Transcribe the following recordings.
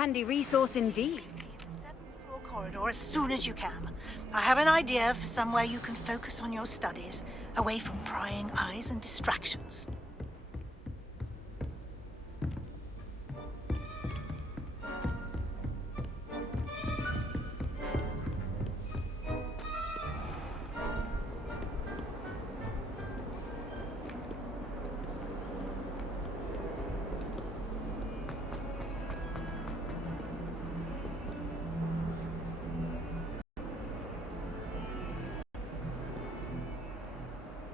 Handy resource indeed. The 7th floor corridor as soon as you can. I have an idea for somewhere you can focus on your studies, away from prying eyes and distractions.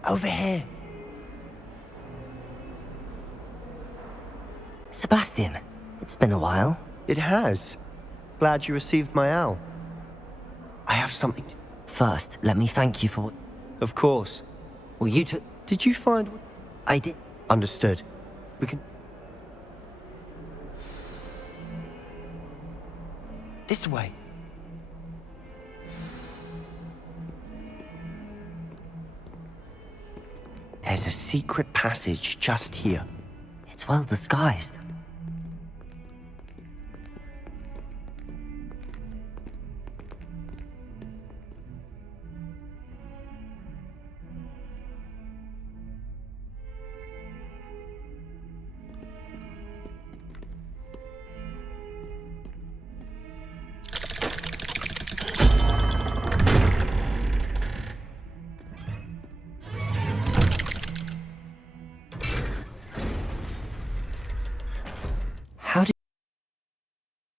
Over here. Sebastian, it's been a while. It has. Glad you received my owl. I have something to... First, let me thank you for what... Of course. Well, you took... Did you find... I did... Understood. We can... This way. There's a secret passage just here. It's well disguised.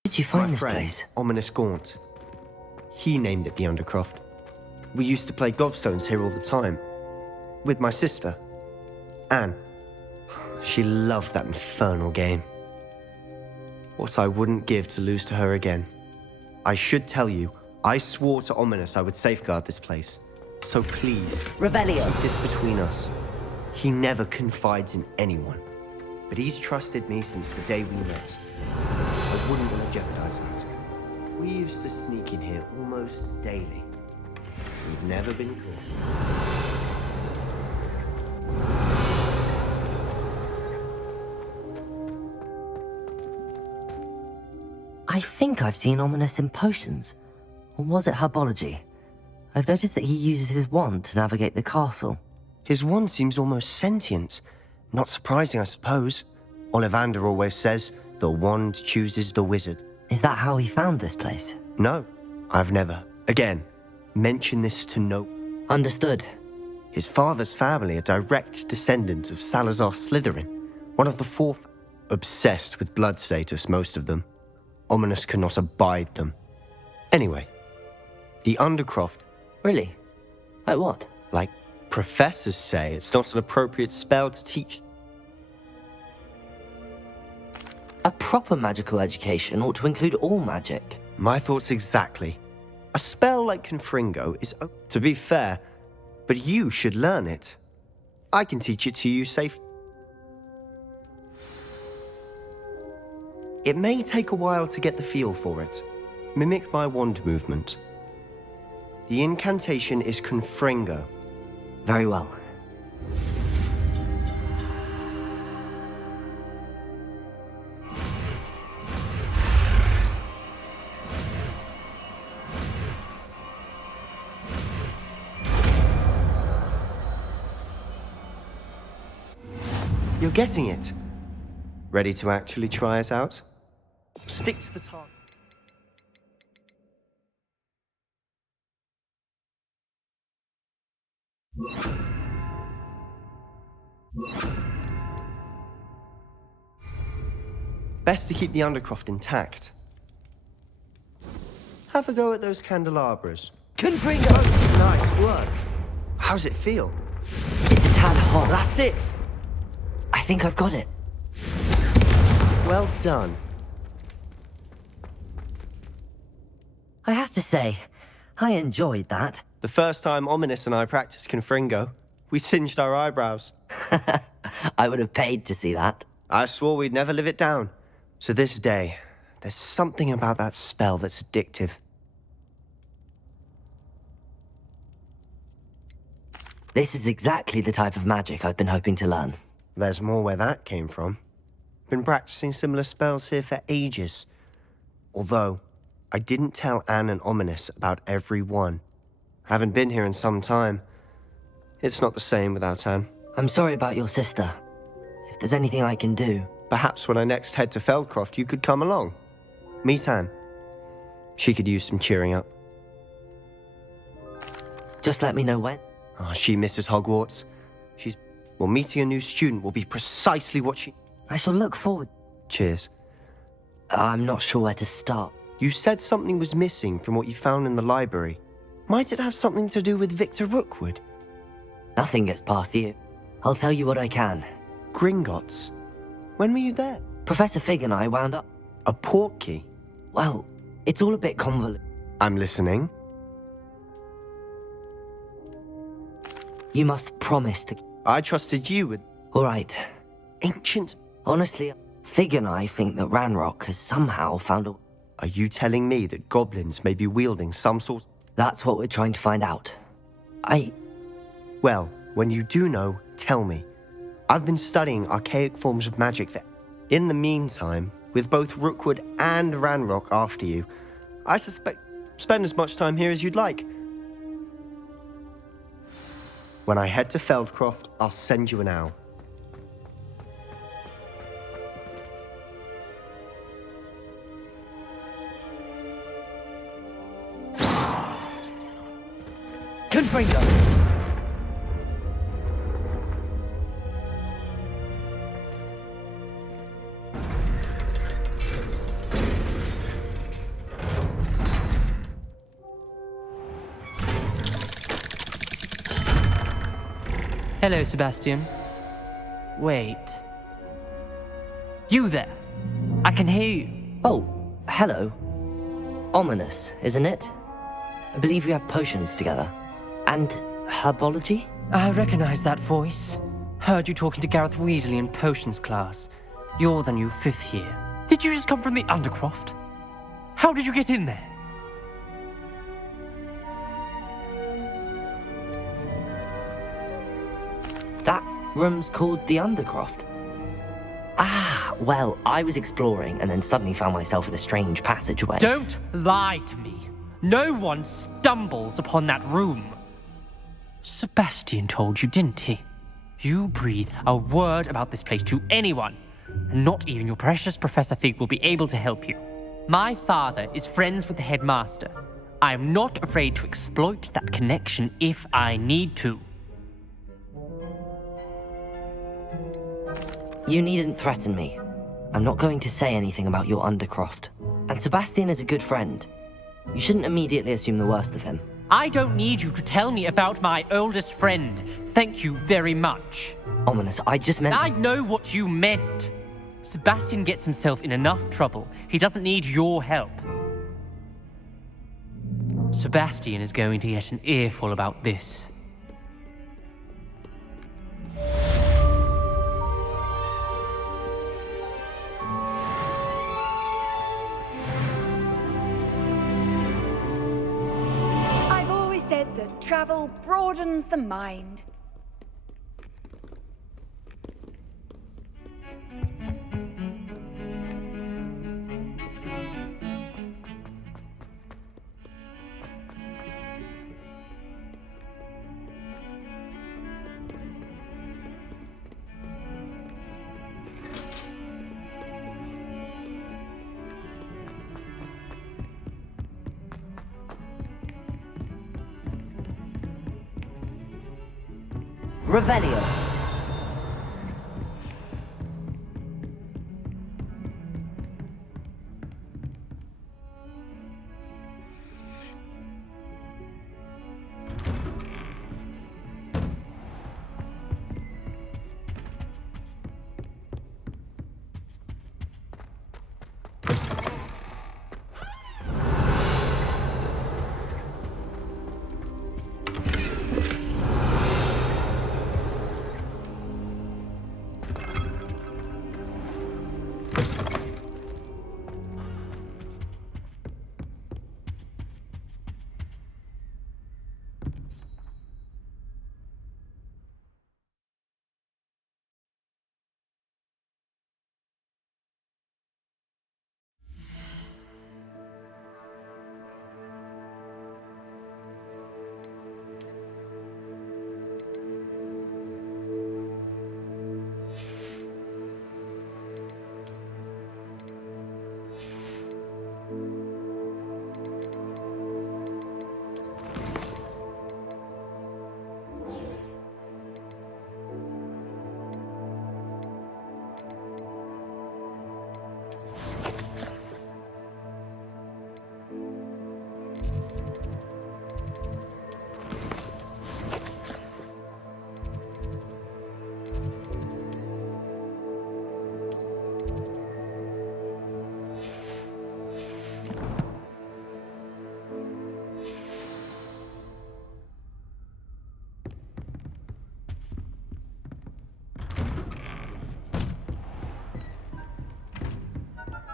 Did you find this place? Ominous Gaunt. He named it the Undercroft. We used to play gobstones here all the time. With my sister, Anne. She loved that infernal game. What I wouldn't give to lose to her again. I should tell you, I swore to Ominous I would safeguard this place. So please, Revelio. keep this between us. He never confides in anyone. But he's trusted me since the day we met. I wouldn't want to jeopardize that. We used to sneak in here almost daily. We've never been caught. I think I've seen Ominous in potions. Or was it herbology? I've noticed that he uses his wand to navigate the castle. His wand seems almost sentient. Not surprising, I suppose. Ollivander always says, the wand chooses the wizard. Is that how he found this place? No, I've never, again, mentioned this to no... Understood. His father's family are direct descendants of Salazar Slytherin, one of the fourth. Obsessed with blood status, most of them. Ominous cannot abide them. Anyway, the Undercroft... Really? Like what? Like professors say, it's not an appropriate spell to teach. A proper magical education ought to include all magic. My thoughts exactly. A spell like Confringo is, to be fair, but you should learn it. I can teach it to you safely. It may take a while to get the feel for it. Mimic my wand movement. The incantation is Confringo. Very well. You're getting it. Ready to actually try it out? Stick to the target. Best to keep the Undercroft intact. Have a go at those candelabras. Confringo! Nice work. How's it feel? It's a tad hot. That's it! I think I've got it. Well done. I have to say, I enjoyed that. The first time Ominous and I practiced Confringo, we singed our eyebrows. I would have paid to see that. I swore we'd never live it down. To this day, there's something about that spell that's addictive. This is exactly the type of magic I've been hoping to learn. There's more where that came from. Been practicing similar spells here for ages. Although, I didn't tell Anne and Ominous about every one. Haven't been here in some time. It's not the same without Anne. I'm sorry about your sister. If there's anything I can do... Perhaps when I next head to Feldcroft, you could come along. Meet Anne. She could use some cheering up. Just let me know when. Oh, she misses Hogwarts. Well, meeting a new student will be precisely what she... I shall look forward. Cheers. I'm not sure where to start. You said something was missing from what you found in the library. Might it have something to do with Victor Rookwood? Nothing gets past you. I'll tell you what I can. Gringotts? When were you there? Professor Fig and I wound up... A portkey? Well, it's all a bit convoluted. I'm listening. You must promise to... I trusted you with... All right. Ancient... Honestly, Fig and I think that Ranrock has somehow found a... Are you telling me that goblins may be wielding some sort... That's what we're trying to find out. Well, when you do know, tell me. I've been studying archaic forms of magic for... In the meantime, with both Rookwood and Ranrock after you, I suspect... Spend as much time here as you'd like. When I head to Feldcroft, I'll send you an owl. Confringo! Hello, Sebastian. Wait. You there? I can hear you. Oh, hello. Ominous, isn't it? I believe we have potions together. And herbology? I recognize that voice. Heard you talking to Gareth Weasley in potions class. You're the new 5th year. Did you just come from the Undercroft? How did you get in there? That room's called the Undercroft. Ah, well, I was exploring and then suddenly found myself in a strange passageway. Don't lie to me. No one stumbles upon that room. Sebastian told you, didn't he? You breathe a word about this place to anyone, and not even your precious Professor Fig will be able to help you. My father is friends with the headmaster. I am not afraid to exploit that connection if I need to. You needn't threaten me. I'm not going to say anything about your Undercroft. And Sebastian is a good friend. You shouldn't immediately assume the worst of him. I don't need you to tell me about my oldest friend. Thank you very much. Ominous, I just meant... I know what you meant. Sebastian gets himself in enough trouble. He doesn't need your help. Sebastian is going to get an earful about this. That travel broadens the mind. Revelio.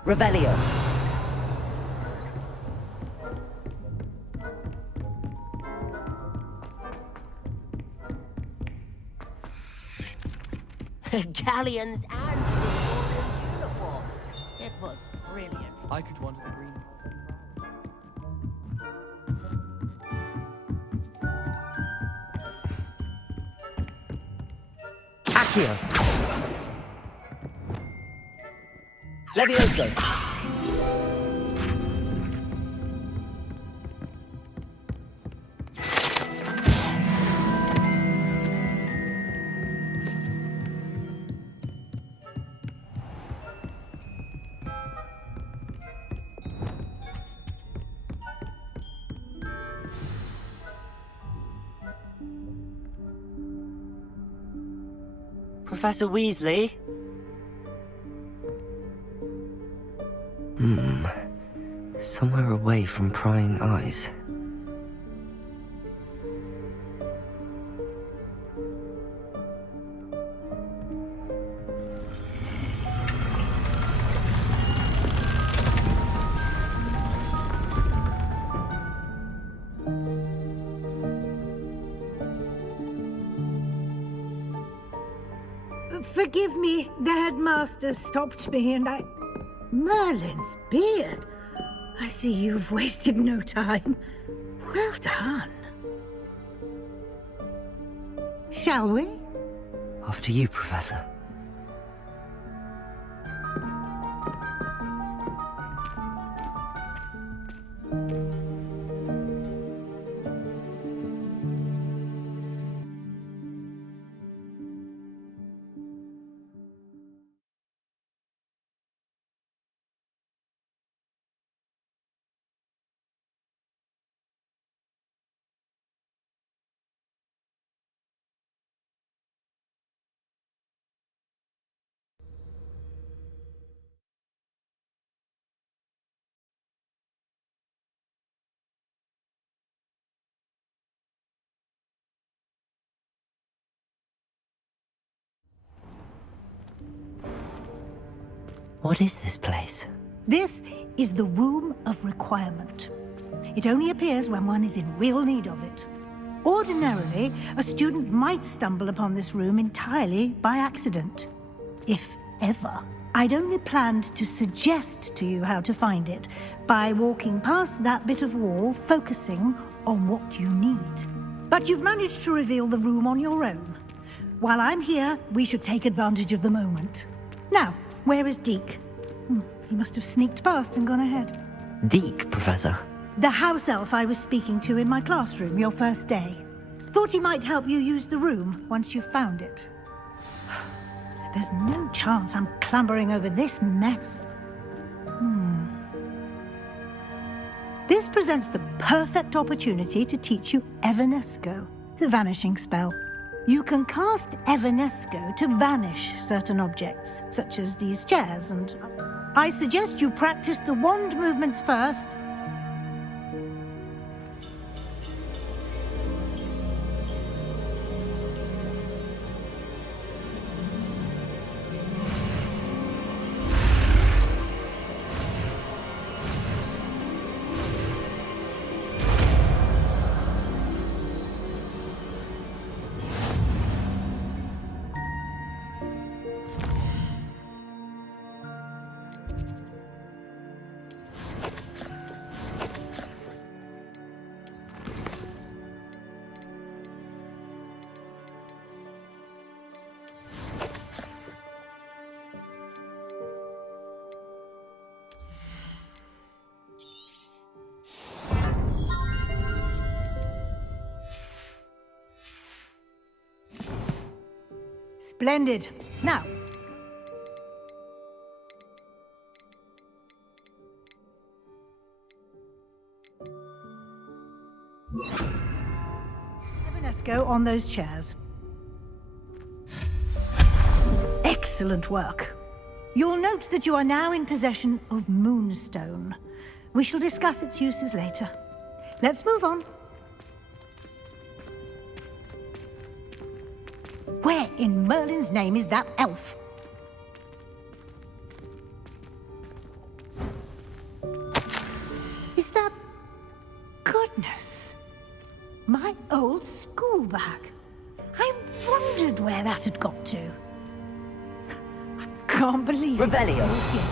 Revelio. Galleons and uniform. It was brilliant. I could wander the green. Accio! Levioso. Professor Weasley? Somewhere away from prying eyes. Forgive me, the headmaster stopped me and I... Merlin's beard. I see you've wasted no time. Well done. Shall we? After you, Professor. What is this place? This is the Room of Requirement. It only appears when one is in real need of it. Ordinarily, a student might stumble upon this room entirely by accident. If ever. I'd only planned to suggest to you how to find it by walking past that bit of wall, focusing on what you need. But you've managed to reveal the room on your own. While I'm here, we should take advantage of the moment. Now, where is Deke? He must have sneaked past and gone ahead. Deke, Professor. The house elf I was speaking to in my classroom your first day. Thought he might help you use the room once you've found it. There's no chance I'm clambering over this mess. This presents the perfect opportunity to teach you Evanesco, the vanishing spell. You can cast Evanesco to vanish certain objects, such as these chairs, and I suggest you practice the wand movements first. Splendid. Now, Evanesco on those chairs. Excellent work. You'll note that you are now in possession of Moonstone. We shall discuss its uses later. Let's move on. Where in Merlin's name is that elf? wondered where that had got to. I can't believe it's Revelio. still here.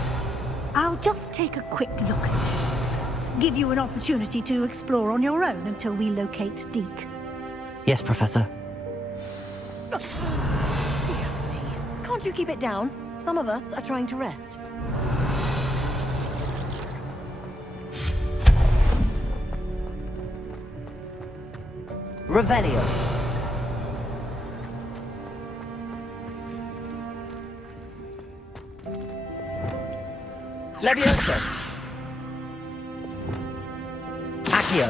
I'll just take a quick look at this. Give you an opportunity to explore on your own until we locate Deke. Yes, Professor. Dear me. Can't you keep it down? Some of us are trying to rest. Revelio. Levioso. Accio.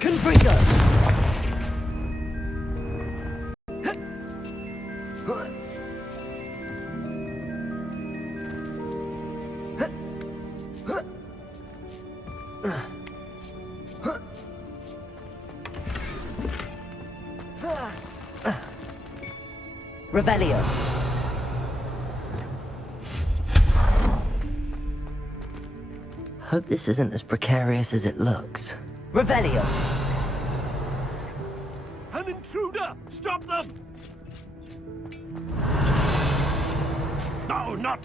Confringo. Revelio. Hope this isn't as precarious as it looks. Revelio. An intruder! Stop them! No, not...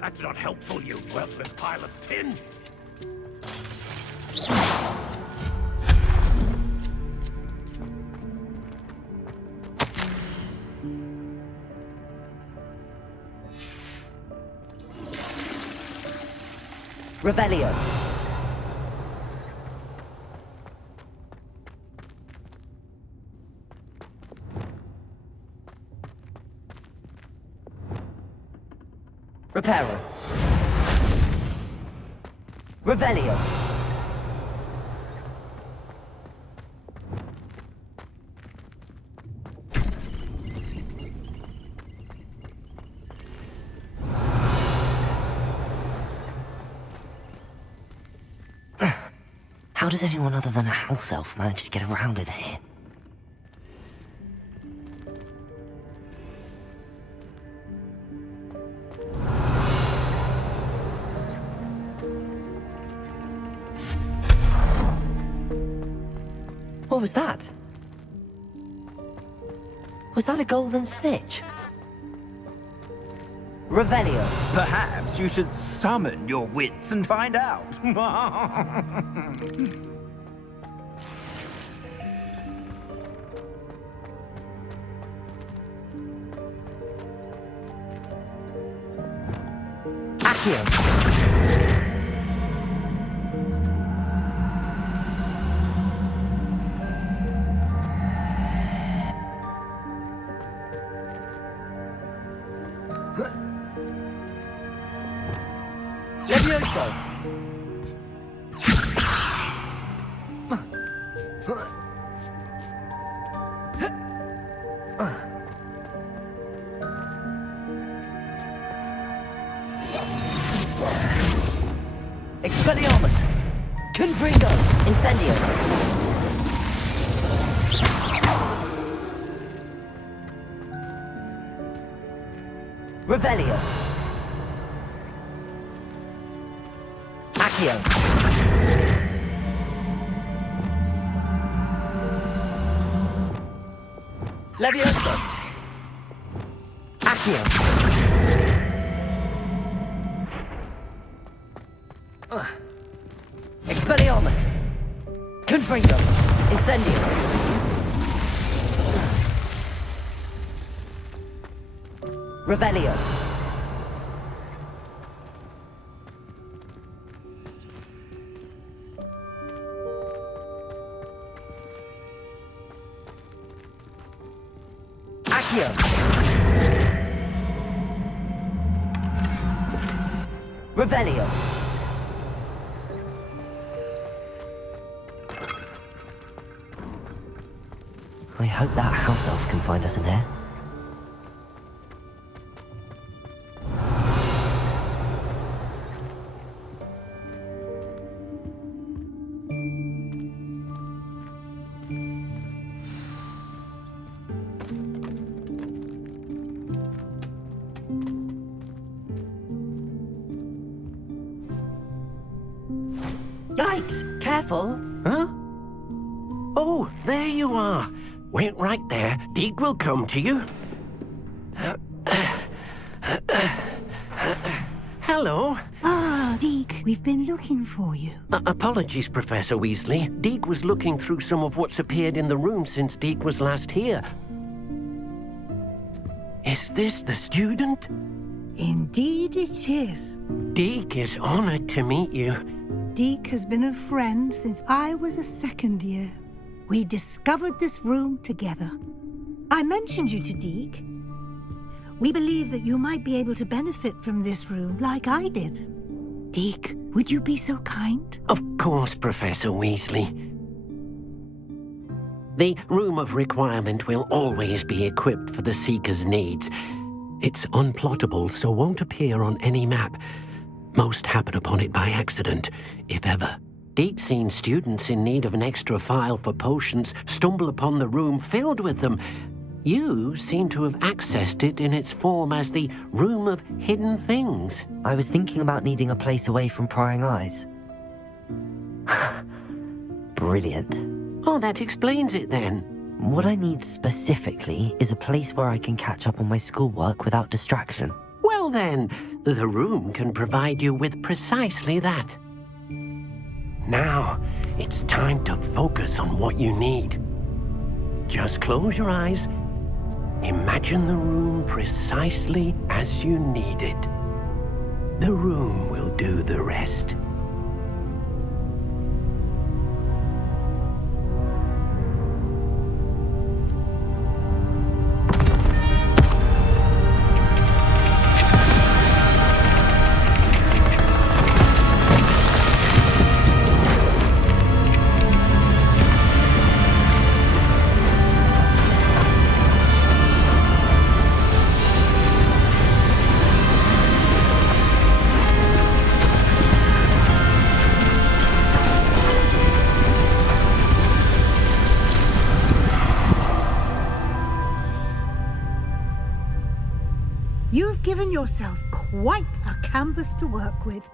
that's not helpful, you worthless pile of tin! Revelio. Reparo. Revelio. How does anyone other than a house elf manage to get around in here? What was that? Was that a golden snitch? Revelio. Perhaps you should summon your wits and find out. Accio. Levioso. Expelliarmus. Confringo. Incendio. Revelio. Accio. Levioso. Accio. Expelliarmus. Confringo. Incendio. Revelio. Accio. Revelio. I hope that house elf can find us in here. Yikes! Careful! Huh? Oh, there you are. Wait right there. Deek will come to you. Hello. Ah, Deek, we've been looking for you. Apologies, Professor Weasley. Deek was looking through some of what's appeared in the room since Deek was last here. Is this the student? Indeed it is. Deek is honored to meet you. Deek has been a friend since I was a second year. We discovered this room together. I mentioned you to Deek. We believe that you might be able to benefit from this room like I did. Deek, would you be so kind? Of course, Professor Weasley. The Room of Requirement will always be equipped for the Seeker's needs. It's unplottable, so won't appear on any map. Most happen upon it by accident, if ever. Deek's seen students in need of an extra file for potions stumble upon the room filled with them. You seem to have accessed it in its form as the Room of Hidden Things. I was thinking about needing a place away from prying eyes. Brilliant. Oh, that explains it then. What I need specifically is a place where I can catch up on my schoolwork without distraction. Well then, the room can provide you with precisely that. Now, it's time to focus on what you need. Just close your eyes. Imagine the room precisely as you need it. The room will do the rest. You've given yourself quite a canvas to work with.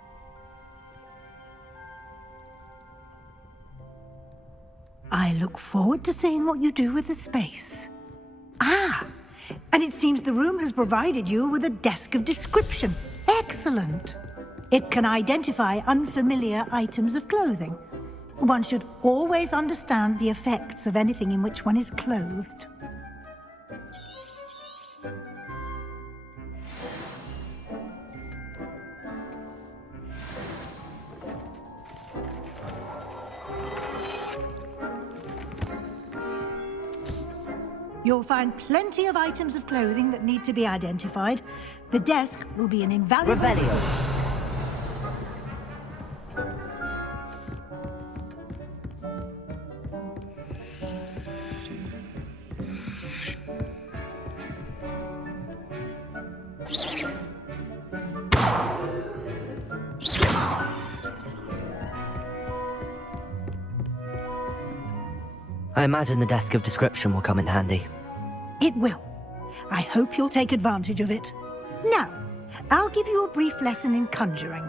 I look forward to seeing what you do with the space. Ah, and it seems the room has provided you with a desk of description. Excellent. It can identify unfamiliar items of clothing. One should always understand the effects of anything in which one is clothed. You'll find plenty of items of clothing that need to be identified. The desk will be an invaluable... Revelio. I imagine the desk of description will come in handy. It will. I hope you'll take advantage of it. Now, I'll give you a brief lesson in conjuring.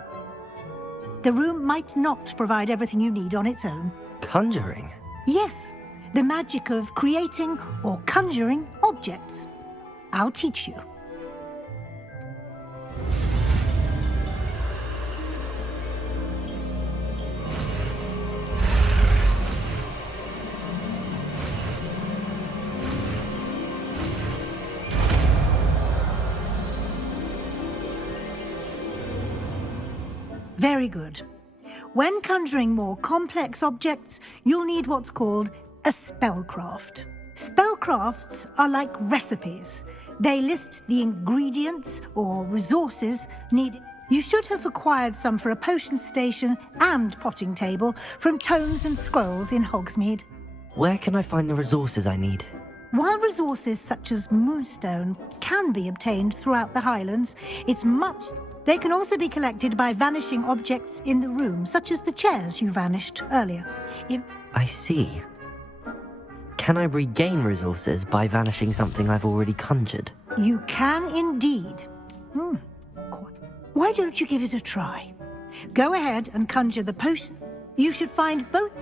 The room might not provide everything you need on its own. Conjuring? Yes, the magic of creating or conjuring objects. I'll teach you. Very good. When conjuring more complex objects, you'll need what's called a spellcraft. Spellcrafts are like recipes. They list the ingredients or resources needed. You should have acquired some for a potion station and potting table from tomes and scrolls in Hogsmeade. Where can I find the resources I need? While resources such as moonstone can be obtained throughout the Highlands, they can also be collected by vanishing objects in the room, such as the chairs you vanished earlier. I see. Can I regain resources by vanishing something I've already conjured? You can indeed. Why don't you give it a try? Go ahead and conjure the potion. You should find both.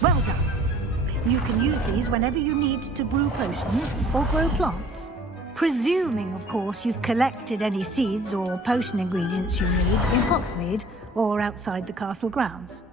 Well done. You can use these whenever you need to brew potions or grow plants. Presuming, of course, you've collected any seeds or potion ingredients you need in Hogsmeade or outside the castle grounds.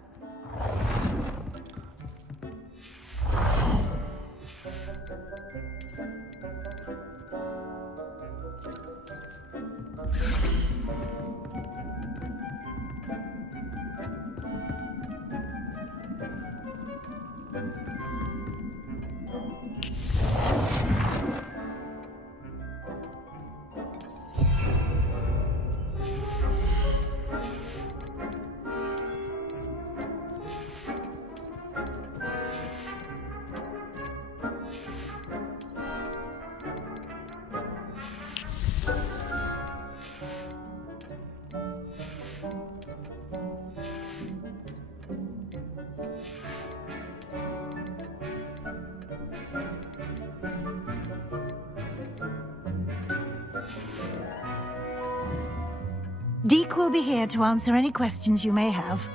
Deke will be here to answer any questions you may have.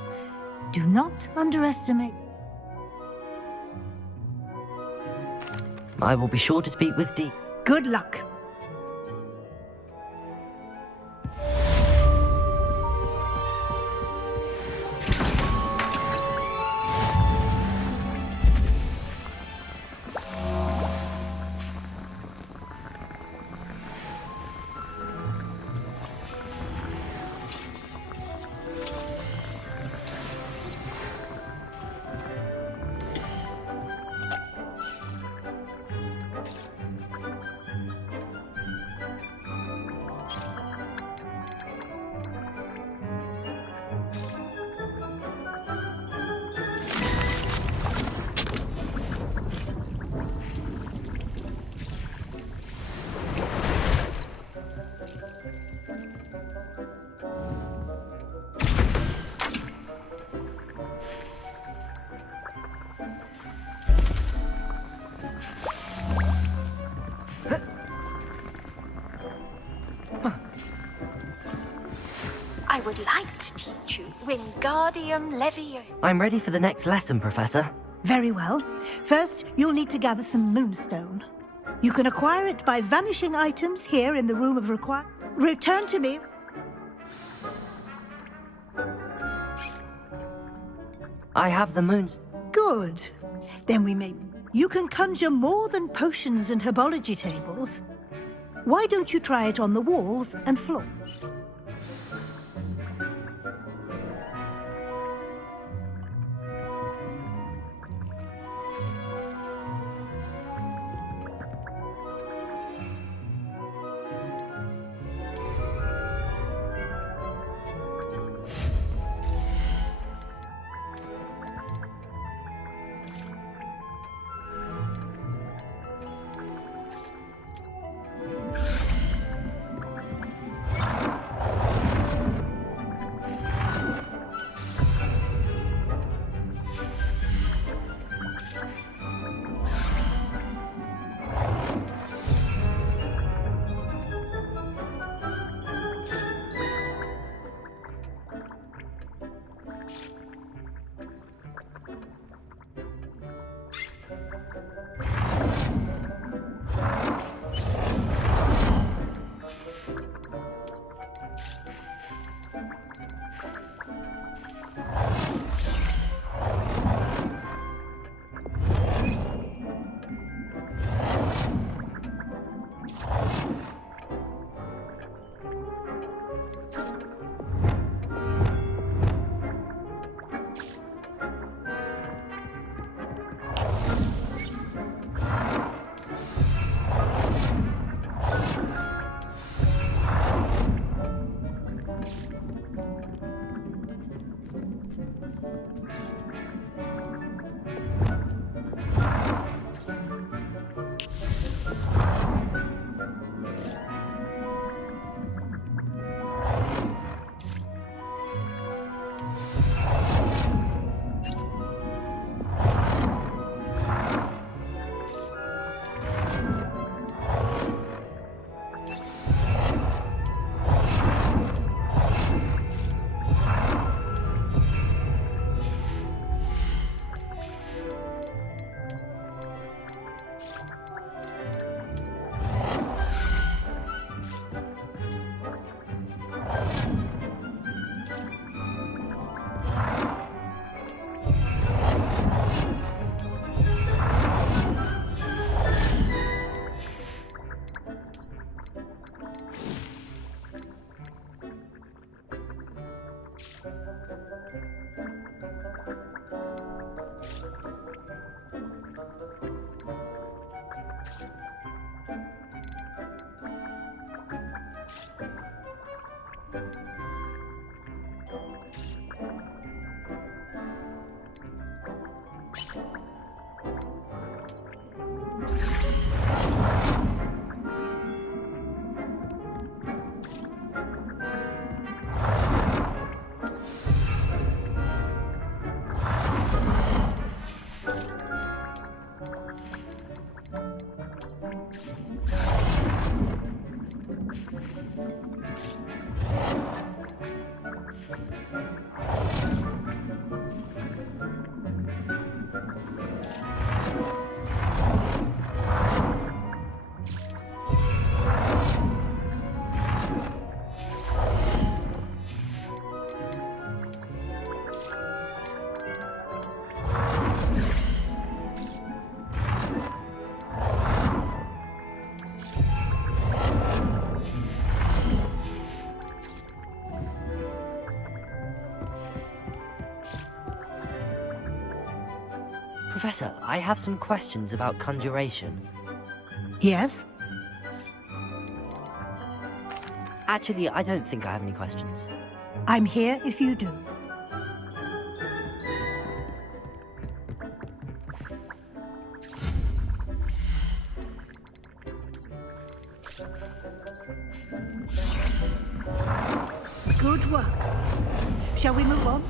Do not underestimate. I will be sure to speak with Deke. Good luck. would like to teach you Wingardium Leviosa. I'm ready for the next lesson, Professor. Very well. First, you'll need to gather some moonstone. You can acquire it by vanishing items here in the room of requirement. Return to me. I have the moons. Good. Then we may... You can conjure more than potions and herbology tables. Why don't you try it on the walls and floor? Professor, I have some questions about conjuration. Yes? Actually, I don't think I have any questions. I'm here if you do. Good work. Shall we move on?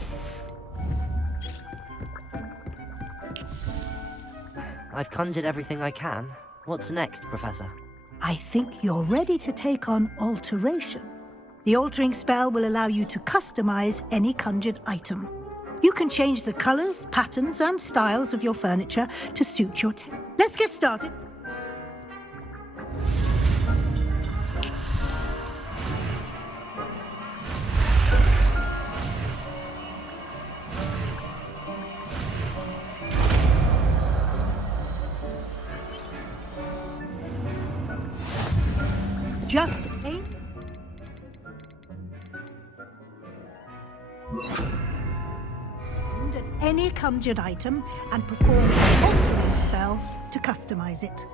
I've conjured everything I can. What's next, Professor? I think you're ready to take on alteration. The altering spell will allow you to customize any conjured item. You can change the colors, patterns, and styles of your furniture to suit your taste. Let's get started. Just aim. At any conjured item and perform an altering spell to customize it.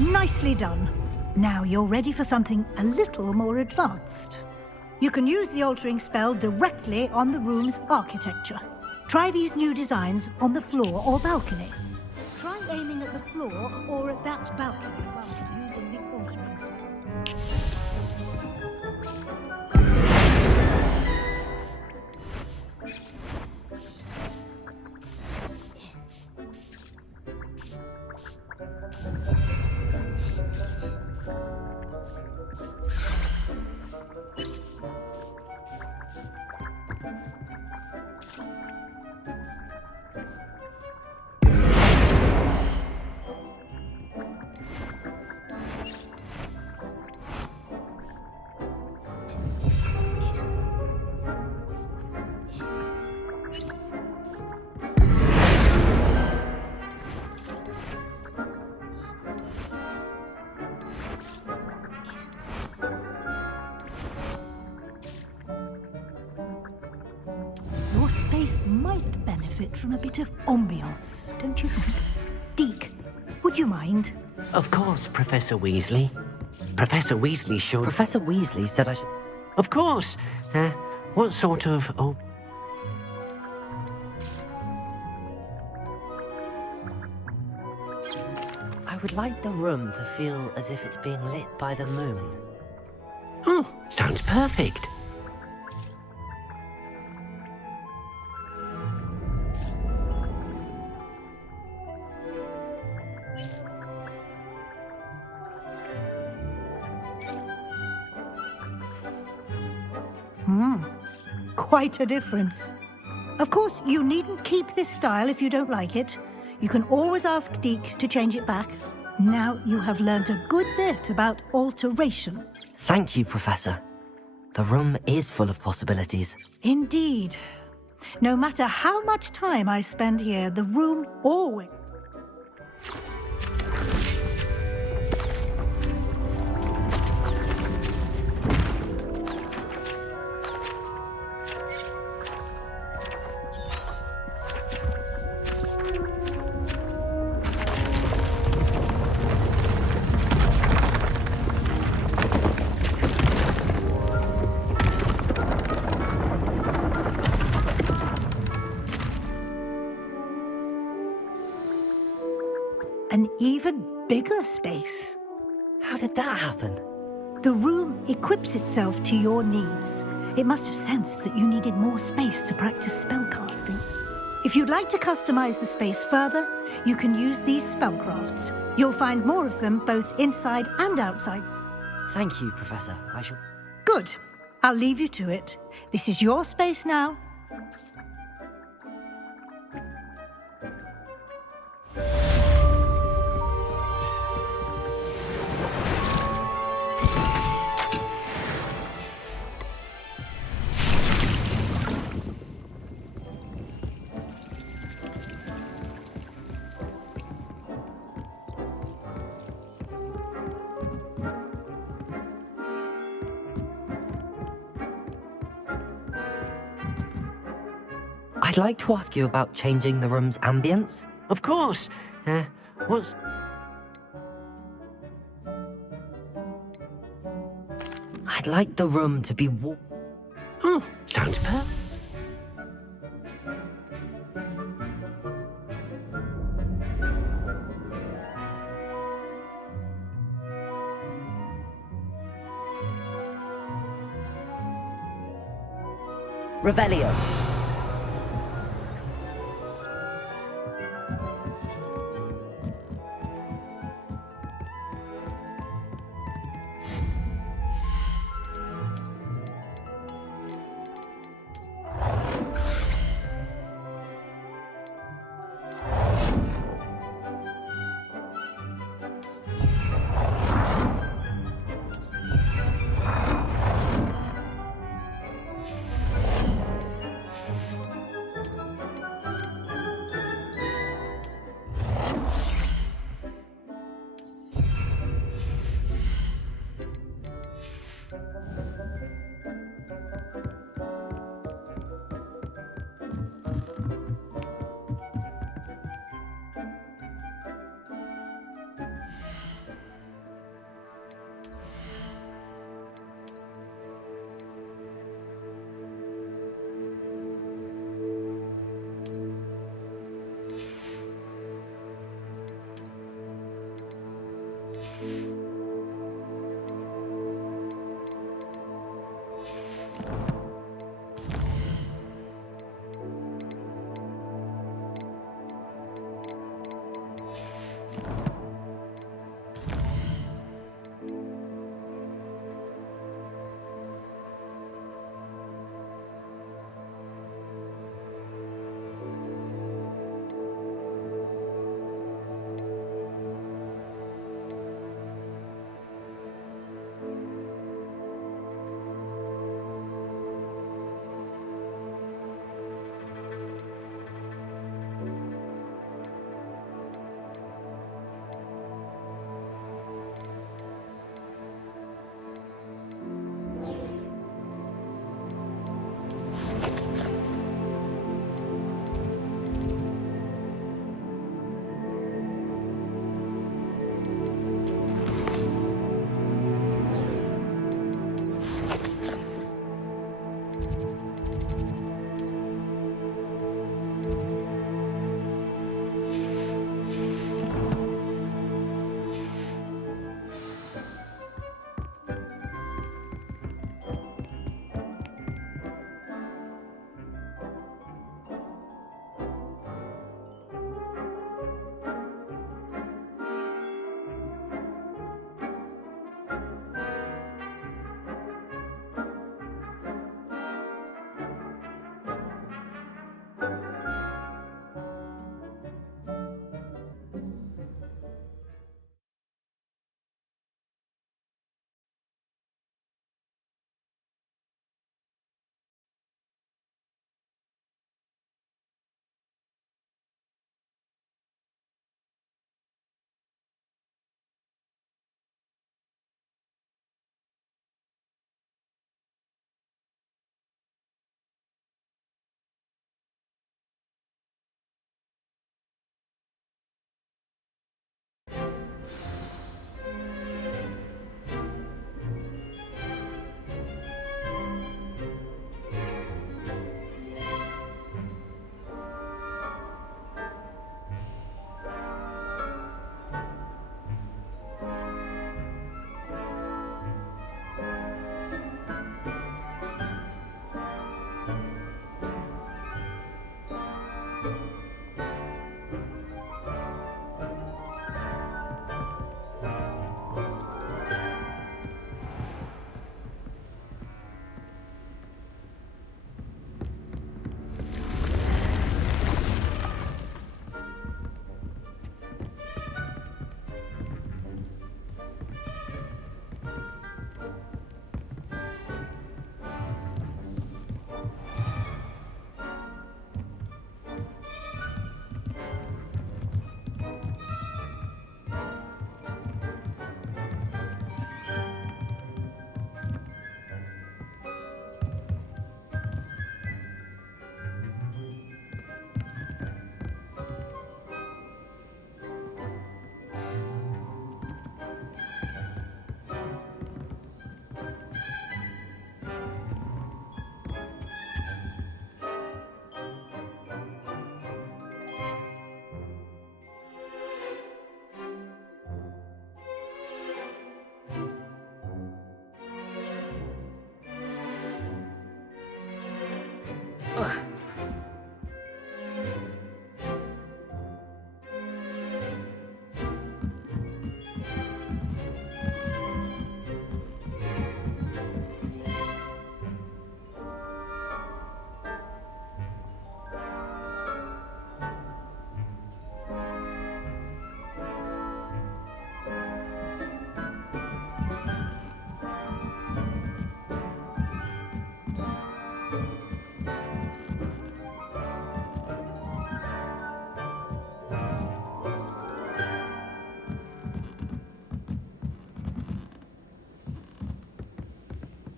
Nicely done. Now you're ready for something a little more advanced. You can use the altering spell directly on the room's architecture. Try these new designs on the floor or balcony. Try aiming at the floor or at that balcony while using the altering spell. Your space might benefit from a bit of ambiance, don't you think? Deke, would you mind? Of course, Professor Weasley. Professor Weasley should... Professor Weasley said I should... Of course. What sort of... Oh... I would like the room to feel as if it's being lit by the moon. Oh, sounds perfect. Quite a difference. Of course, you needn't keep this style if you don't like it. You can always ask Deke to change it back. Now you have learnt a good bit about alteration. Thank you, Professor. The room is full of possibilities. Indeed. No matter how much time I spend here, the room always... bigger space. How did that happen? The room equips itself to your needs. It must have sensed that you needed more space to practice spellcasting. If you'd like to customize the space further, you can use these spellcrafts. You'll find more of them both inside and outside. Thank you, Professor. I shall... Good. I'll leave you to it. This is your space now. I'd like to ask you about changing the room's ambience. Of course. What's... I'd like the room to be warm. Oh, sounds perfect. Revelio.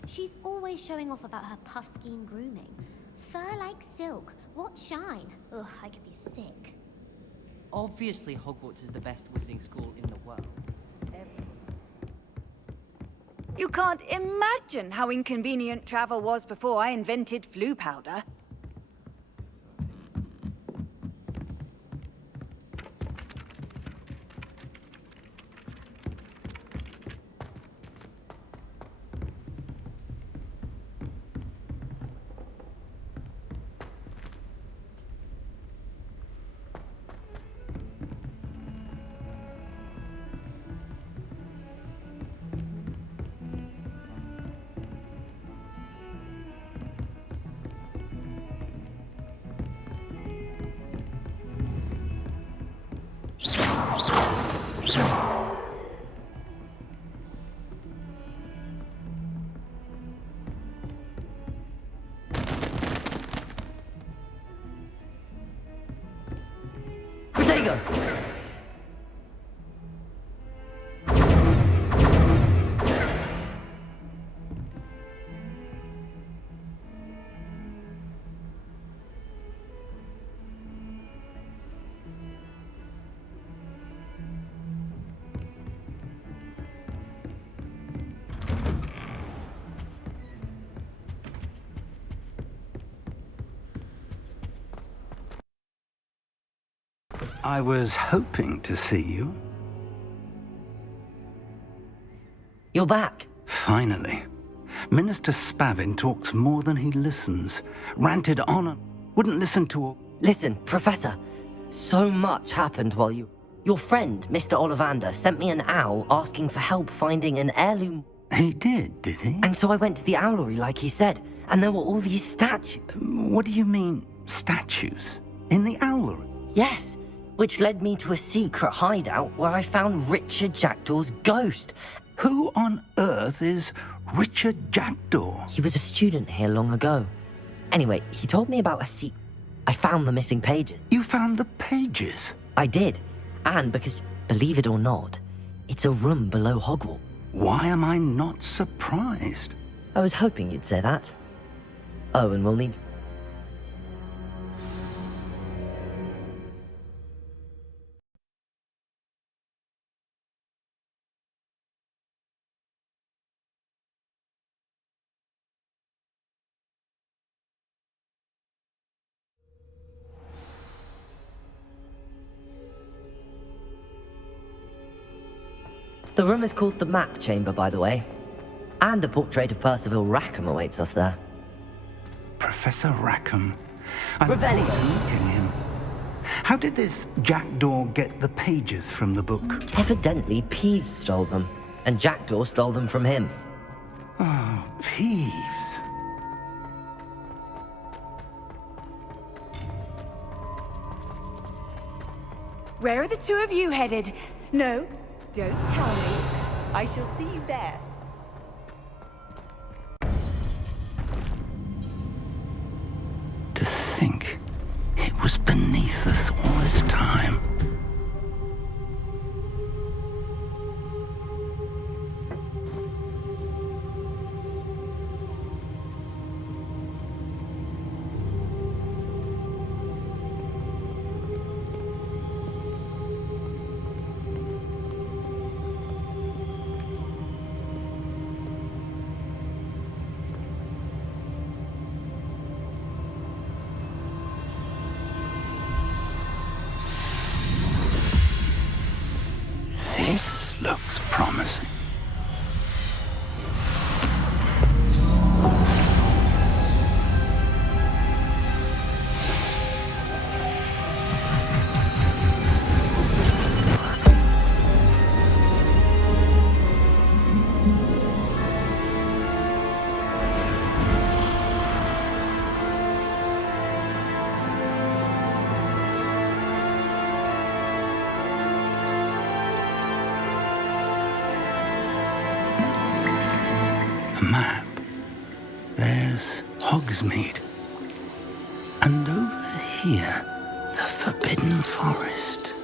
She's always showing off about her puff scheme grooming. Fur like silk. What shine? Ugh, I could be sick. Obviously, Hogwarts is the best wizarding school in the world. You can't imagine how inconvenient travel was before I invented flu powder. Potato! I was hoping to see you. You're back. Finally. Minister Spavin talks more than he listens. Ranted on and wouldn't listen to a... Listen, Professor, so much happened while you... Your friend, Mr. Ollivander, sent me an owl asking for help finding an heirloom. He did he? And so I went to the owlery like he said, and there were all these statues. What do you mean, statues? In the owlery? Yes, which led me to a secret hideout where I found Richard Jackdaw's ghost. Who on earth is Richard Jackdaw? He was a student here long ago. Anyway, he told me about a I found the missing pages. You found the pages? I did. And because, believe it or not, it's a room below Hogwarts. Why am I not surprised? I was hoping you'd say that. Oh, and we'll need... The room is called the Map Chamber, by the way. And a portrait of Percival Rackham awaits us there. Professor Rackham. I look Revelio. forward to meeting him. How did this Jackdaw get the pages from the book? Evidently, Peeves stole them, and Jackdaw stole them from him. Oh, Peeves. Where are the two of you headed? No, don't tell me. I shall see you there. To think it was beneath us all this time. This looks promising. map, there's Hogsmeade. And over here, the Forbidden Forest.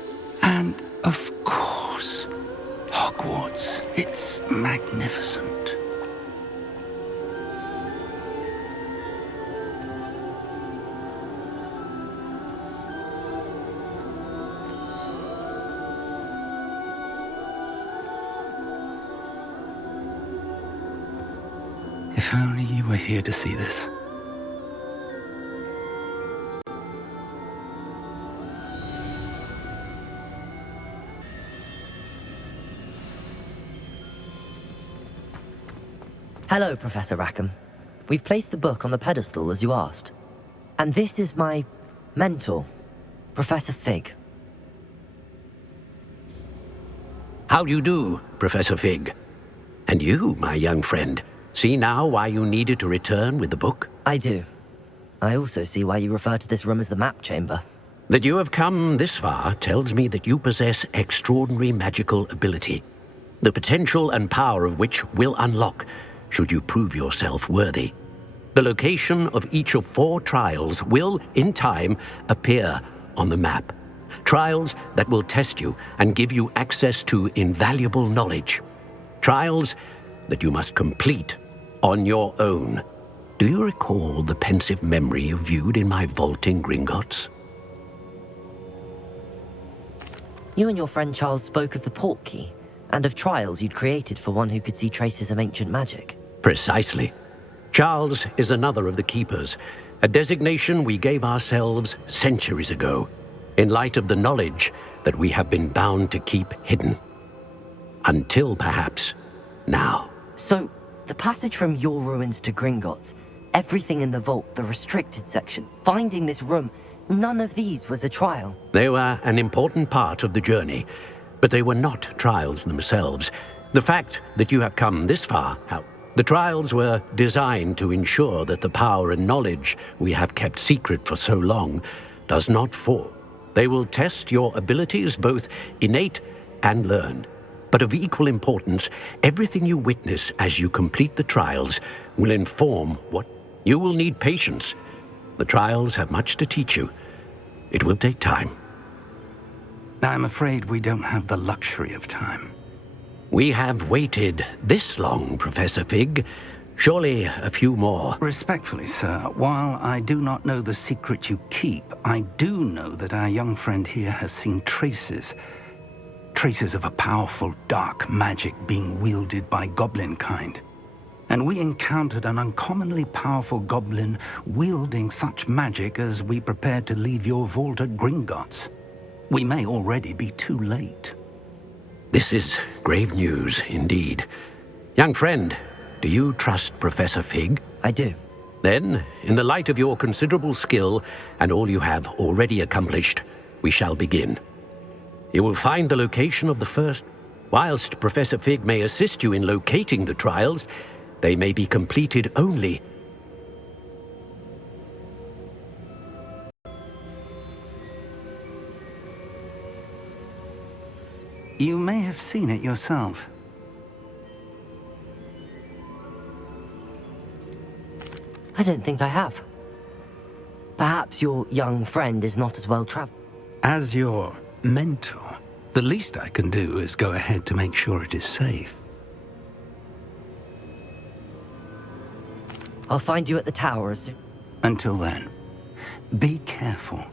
And, of course, Hogwarts. It's magnificent. If only you were here to see this. Hello, Professor Rackham. We've placed the book on the pedestal as you asked. And this is my mentor, Professor Fig. How do you do, Professor Fig? And you, my young friend, see now why you needed to return with the book? I do. I also see why you refer to this room as the map chamber. That you have come this far tells me that you possess extraordinary magical ability, the potential and power of which will unlock should you prove yourself worthy. The location of each of 4 trials will, in time, appear on the map. Trials that will test you and give you access to invaluable knowledge. Trials that you must complete on your own. Do you recall the pensive memory you viewed in my vault in Gringotts? You and your friend Charles spoke of the Portkey, and of trials you'd created for one who could see traces of ancient magic. Precisely. Charles is another of the Keepers, a designation we gave ourselves centuries ago, in light of the knowledge that we have been bound to keep hidden. Until, perhaps, now. So, the passage from your ruins to Gringotts, everything in the vault, the restricted section, finding this room, none of these was a trial. They were an important part of the journey, but they were not trials themselves. The fact that you have come this far, the trials were designed to ensure that the power and knowledge we have kept secret for so long does not fall. They will test your abilities, both innate and learned. But of equal importance, everything you witness as you complete the trials will inform what you will need. Patience. The trials have much to teach you. It will take time. I'm afraid we don't have the luxury of time. We have waited this long, Professor Fig. Surely a few more. Respectfully, sir, while I do not know the secret you keep, I do know that our young friend here has seen traces of a powerful dark magic being wielded by goblin kind. And we encountered an uncommonly powerful goblin wielding such magic as we prepared to leave your vault at Gringotts. We may already be too late. This is grave news indeed. Young friend, do you trust Professor Fig? I do. Then, in the light of your considerable skill and all you have already accomplished, we shall begin. You will find the location of the first. Whilst Professor Fig may assist you in locating the trials, they may be completed only. You may have seen it yourself. I don't think I have. Perhaps your young friend is not as well traveled. As your mentor, the least I can do is go ahead to make sure it is safe. I'll find you at the tower as soon. Until then, be careful.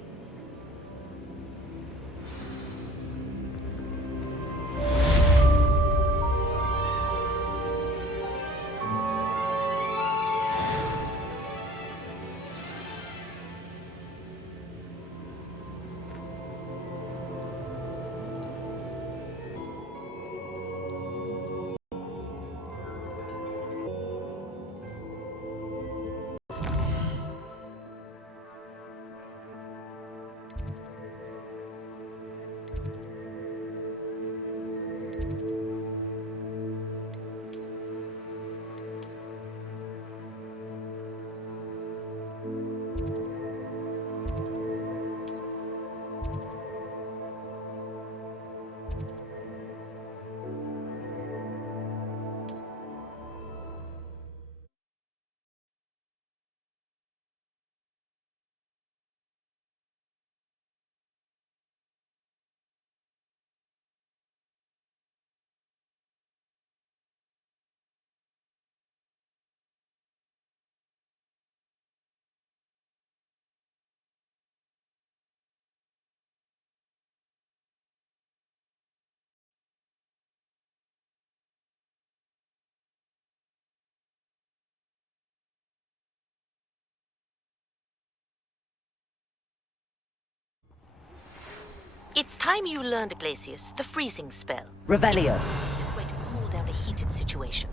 It's time you learned, Iglesias, the freezing spell. Revelio. It's a way to cool down a heated situation.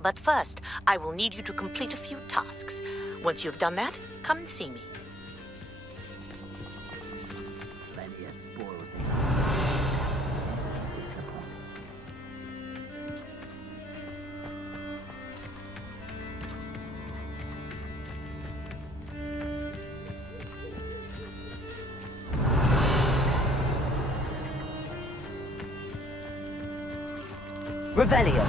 But first, I will need you to complete a few tasks. Once you've done that, come and see me. Revelio.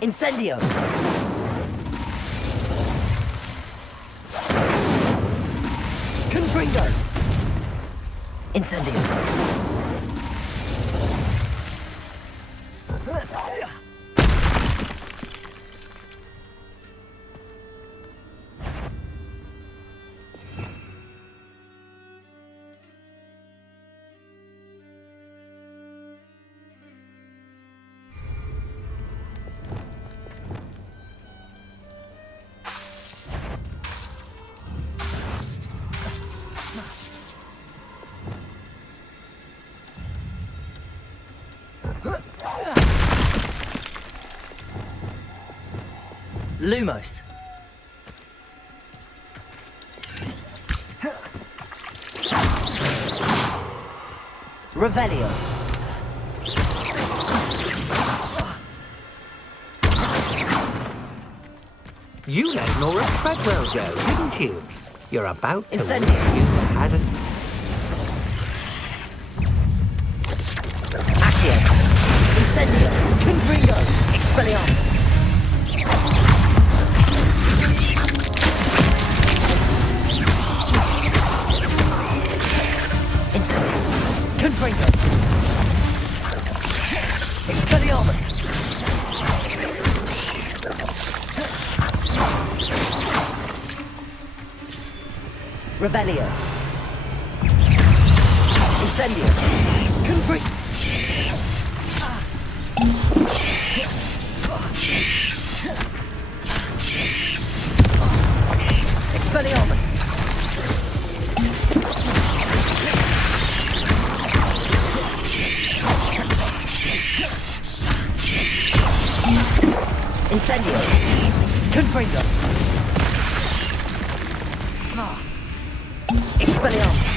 Incendio! Confringo! Incendio! Lumos. Revelio. You let Nora Treadwell go, didn't you? You're about to Incendio. wish you hadn't. Accio. Incendio. Confringo. Expelliarmus. Incendio. Confringo. Expelliarmus. Revelio. Incendio. Confringo. Expelliarmus. Incendio. Confringo. Expelliarmus.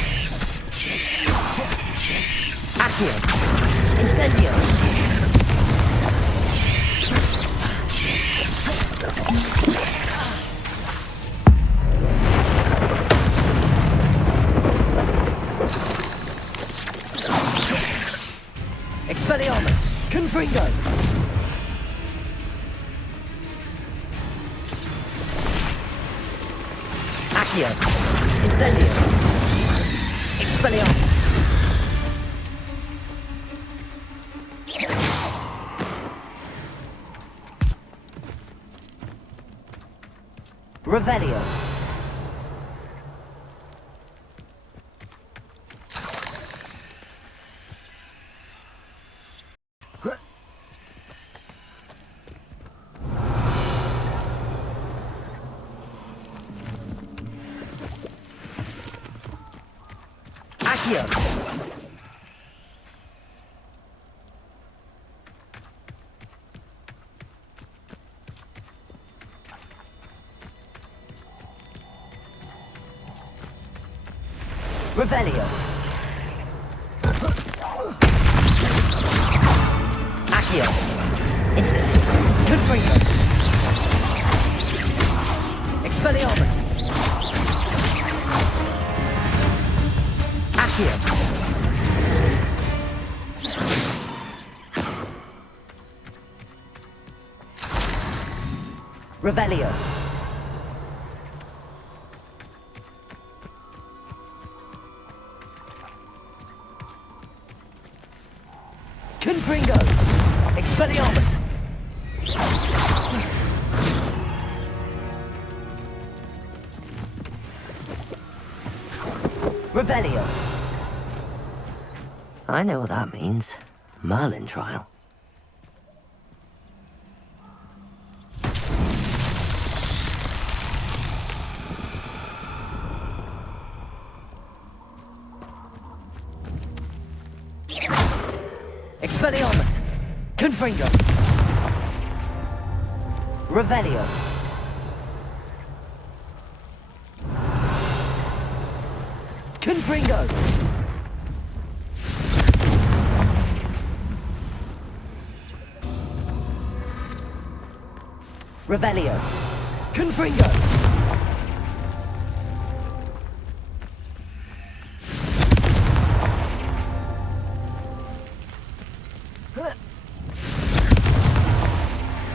Accio. Incendio. Expelliarmus. Confringo. Accio. Incendio. Expelliarmus. Revelio. Accio. Revelio. Accio. Incendio. Confringo. Expelliarmus. Accio. Revelio. Confringo. Expelliarmus. Revelio. I know what that means. Merlin trial. Expelliarmus. Confringo. Revelio. Confringo. Revelio. Confringo.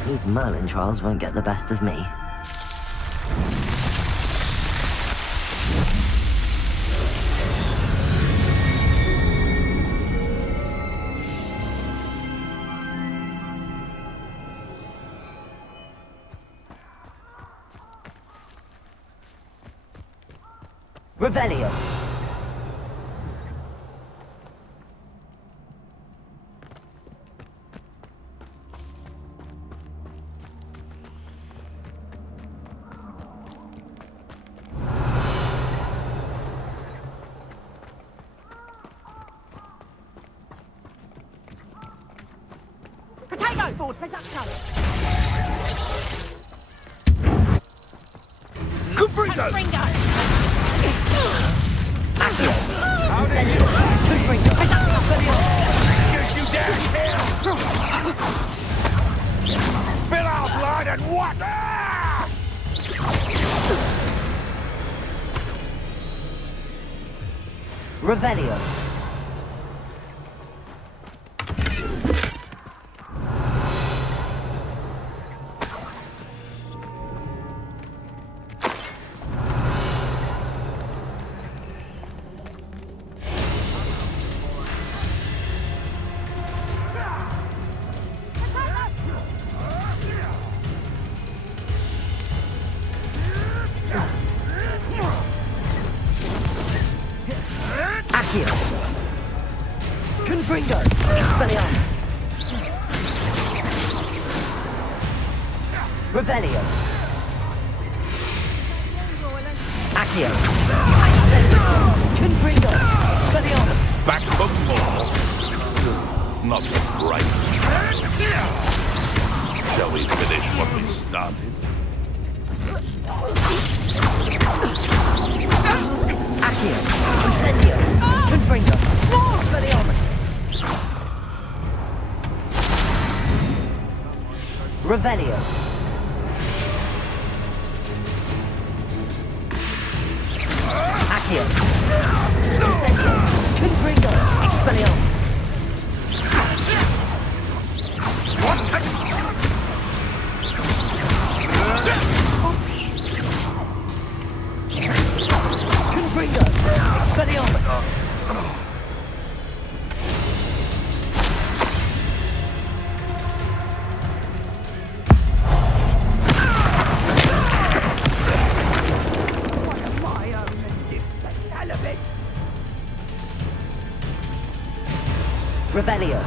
These Merlin trials won't get the best of me. Revelio. Potato board production. Confringo. Accio. Incendio. Confringo. Just you down here. Spill out blood and what? Revelio. Accio. Confringo. Expelliarmus. Revelio. Accio. Incendio. Confringo. Expelliarmus. Back for more. Not right. Shall we finish what we started? Accio. Incendio. Confringo. Expelliarmus. Revelio. Accio. Incendio. Confringo. Expelliarmus. Confringo. Expelliarmus. Revelio.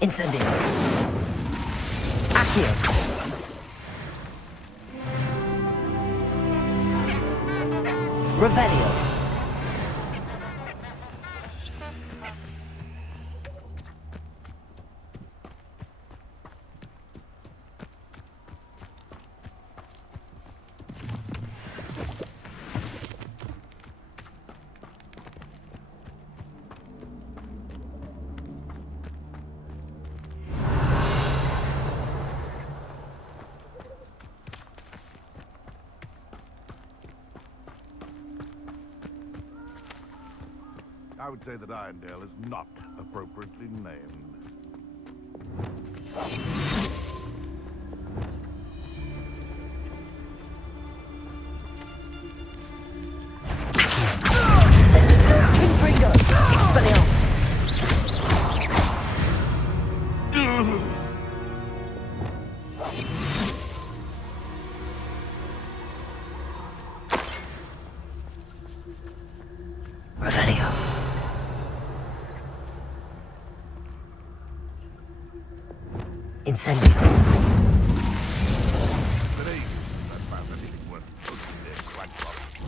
Incendio. Accio. Revelio. I would say that Irondale is not appropriately named. Confringo! Expelliarmus! Revelio. Incendio.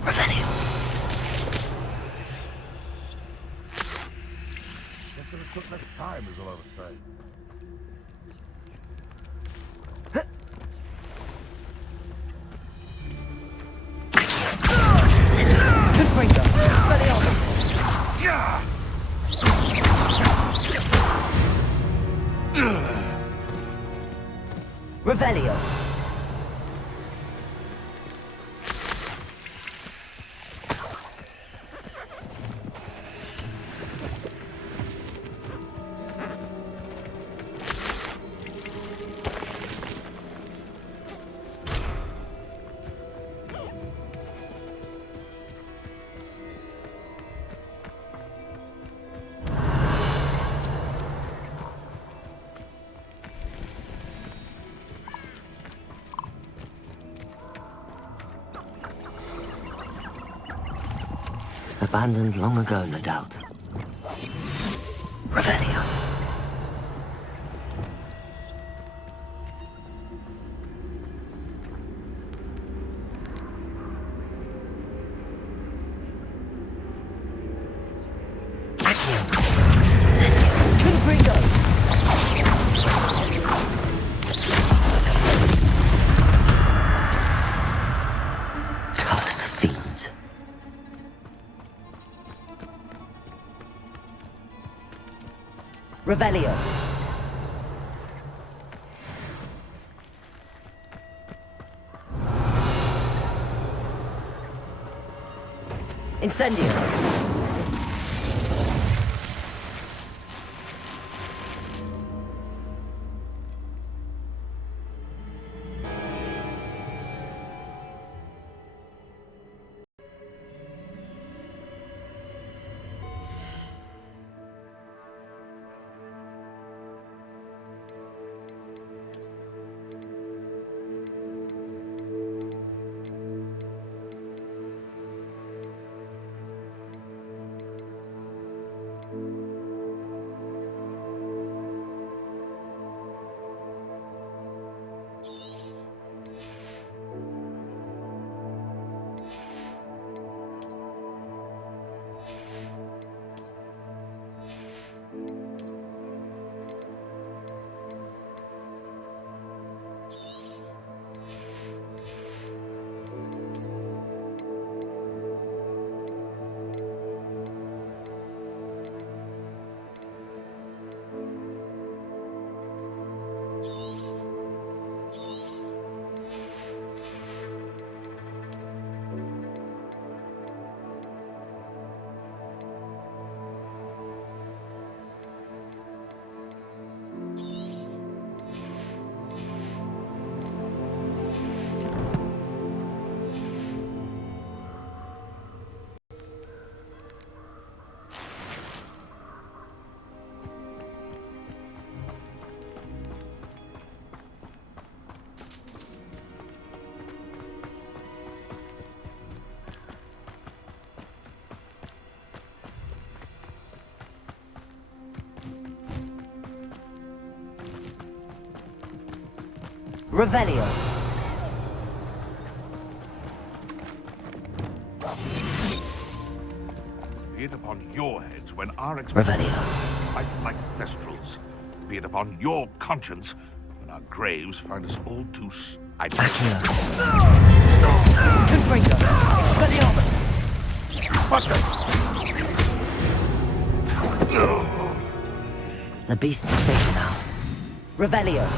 Revelio. Guess it took less time, is all I was saying. Confringo! Expelliarmus! Revelio. Abandoned long ago, no doubt. Revelio. Accio. Incendio. Confringo. Cursed fiends. Revelio. Incendio. Revelio. Be it upon your heads when our Revelio. fight like thestrals. Be it upon your conscience when our graves find us all too Accio. Confringo. Expelliarmus. The beast is safe now. Revelio.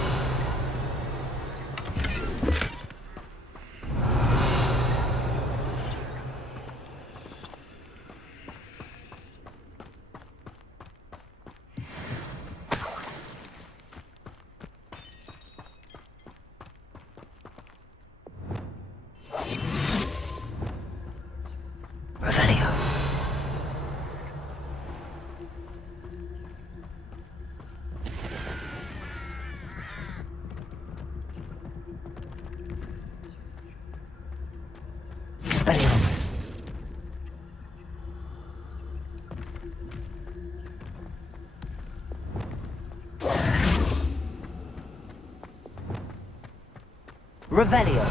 Revelio.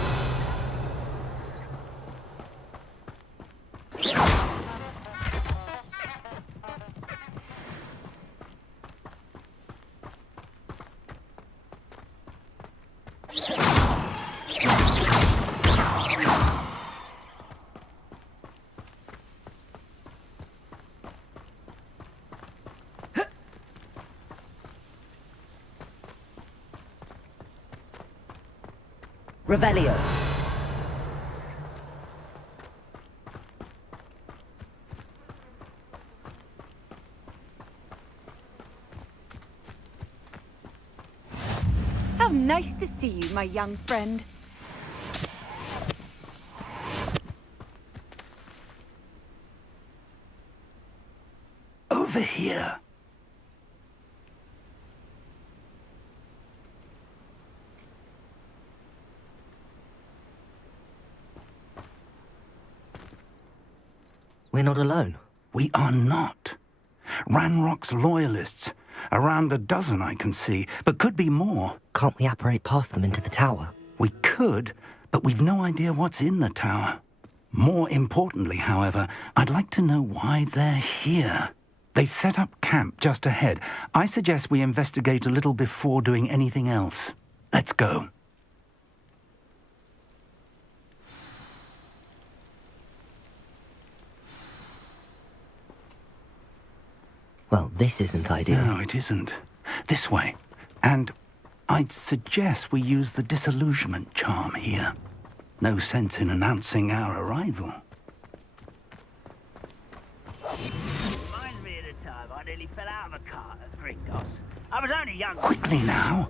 Revelio. How nice to see you, my young friend. Over here. We're not alone. We are not. Ranrock's loyalists. Around a dozen I can see, but could be more. Can't we apparate past them into the tower? We could, but we've no idea what's in the tower. More importantly, however, I'd like to know why they're here. They've set up camp just ahead. I suggest we investigate a little before doing anything else. Let's go. Well, this isn't ideal. No, it isn't. This way. And I'd suggest we use the disillusionment charm here. No sense in announcing our arrival. Reminds me of the time I nearly fell out of a cart at Gringos. I was only young. Quickly now.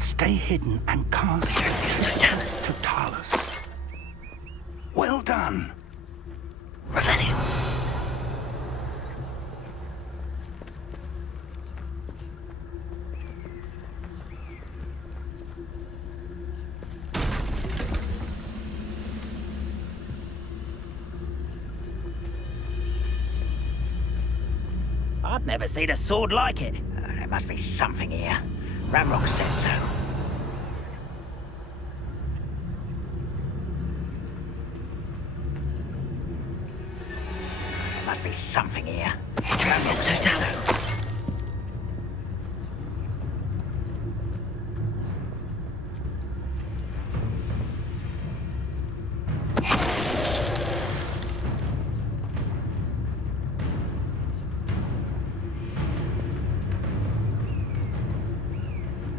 Stay hidden and cast Totalis. Well done. Revelio. I've never seen a sword like it. There must be something here. Ramrock said so. There must be something here. Dragus Totalis.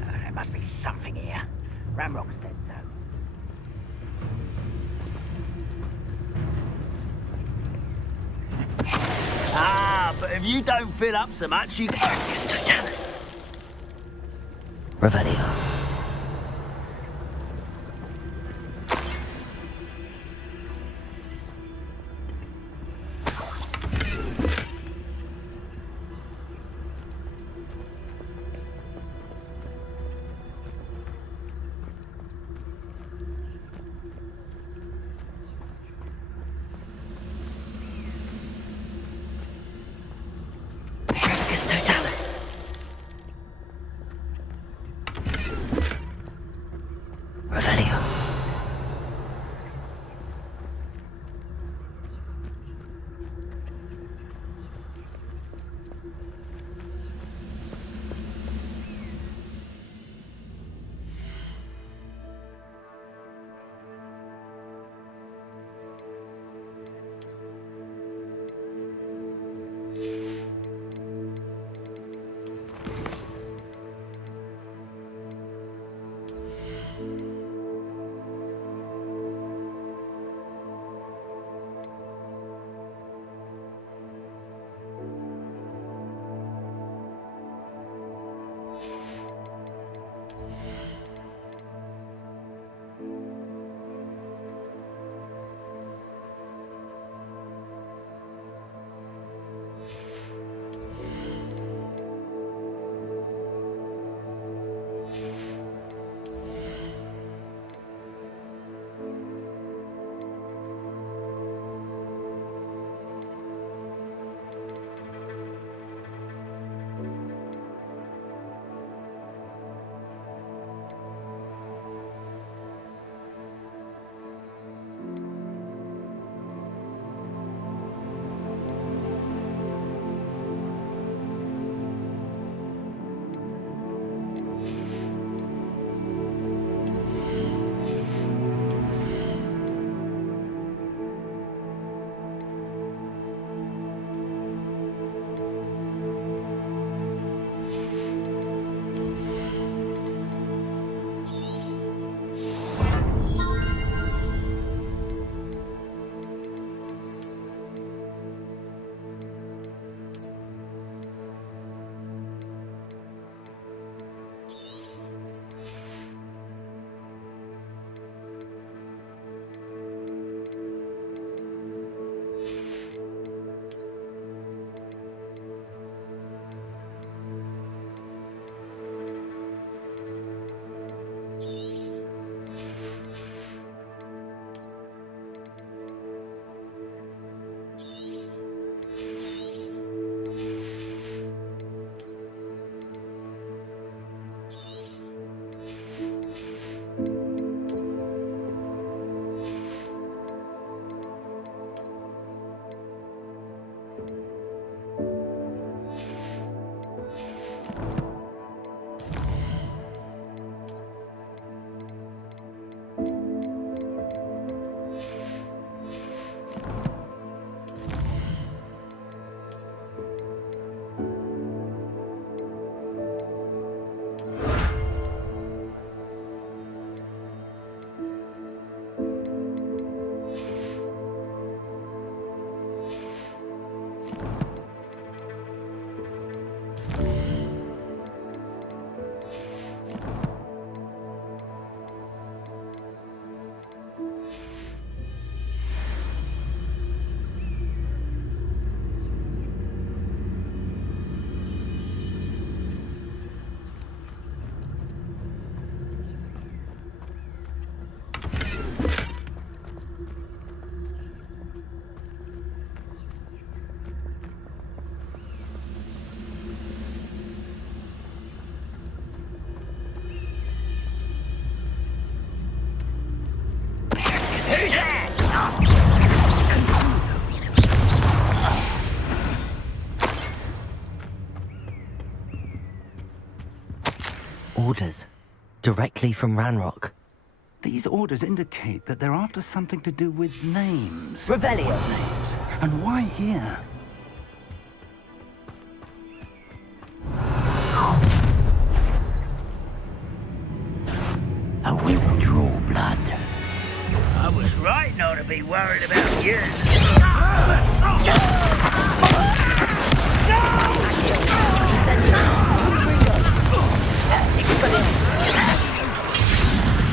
There must be something here. Ramrock said so. But if you don't fill up so much, you can... Dragus Totalis. Revelio. Dragus Totalis. Revelio. orders. Directly from Ranrock. These orders indicate that they're after something to do with names. Revelio. What names? And why here? I will draw blood. I was right not to be worried about you.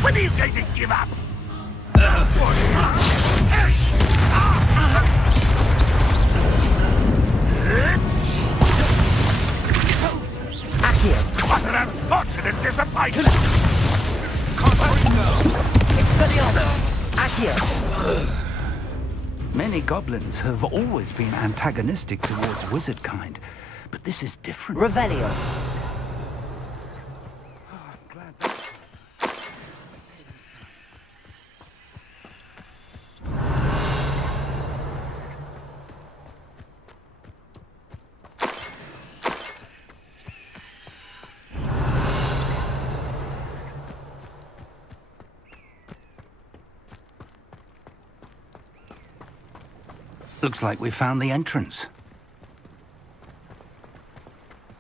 When are you going to give up? What an unfortunate disappointment! Many goblins have always been antagonistic towards wizard kind, but this is different. Revelio. Looks like we found the entrance.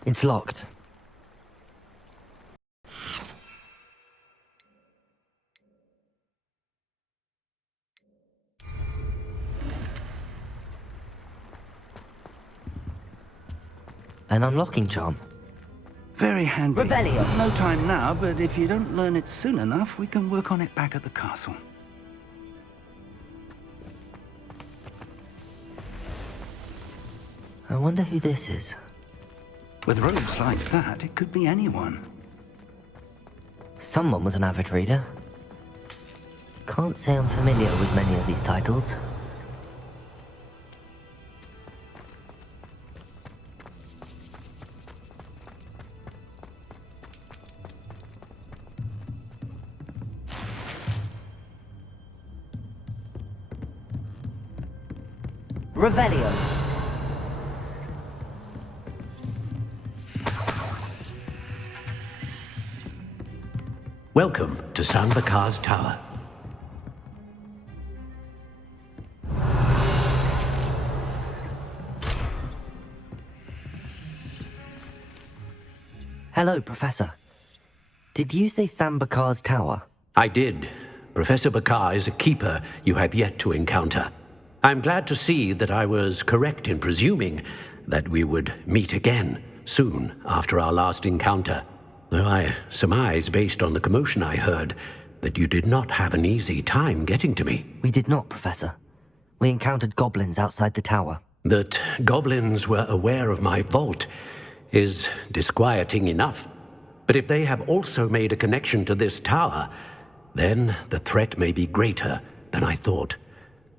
It's locked. An unlocking charm. Very handy. Revelio. No time now, but if you don't learn it soon enough, we can work on it back at the castle. I wonder who this is. With robes like that, it could be anyone. Someone was an avid reader. Can't say I'm familiar with many of these titles. Revelio. Welcome to Sanbakar's Tower. Hello, Professor. Did you say Sanbakar's Tower? I did. Professor Bakar is a keeper you have yet to encounter. I'm glad to see that I was correct in presuming that we would meet again soon after our last encounter. Though I surmise, based on the commotion I heard, that you did not have an easy time getting to me. We did not, Professor. We encountered goblins outside the tower. That goblins were aware of my vault is disquieting enough. But if they have also made a connection to this tower, then the threat may be greater than I thought.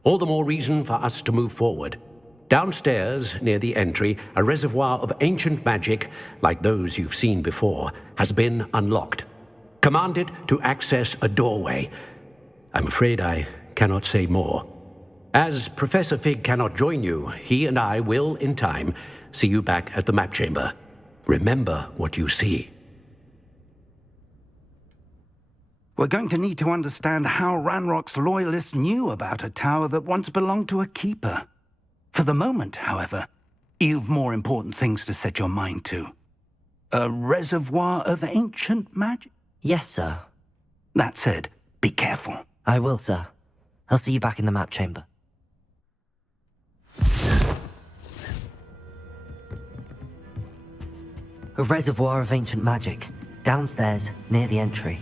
All the more reason for us to move forward. Downstairs, near the entry, a reservoir of ancient magic, like those you've seen before, has been unlocked. Command it to access a doorway. I'm afraid I cannot say more. As Professor Fig cannot join you, he and I will, in time, see you back at the map chamber. Remember what you see. We're going to need to understand how Ranrock's loyalists knew about a tower that once belonged to a keeper. For the moment, however, you've more important things to set your mind to. A reservoir of ancient magic? Yes, sir. That said, be careful. I will, sir. I'll see you back in the map chamber. A reservoir of ancient magic, downstairs, near the entry.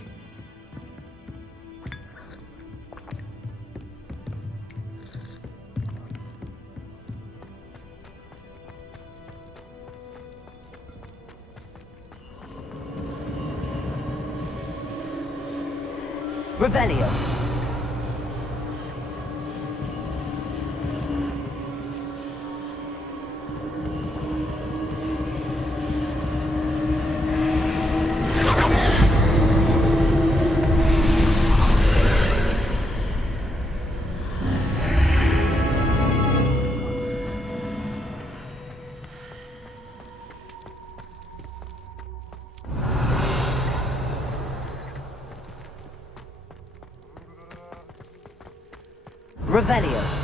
Revelio. Revelio.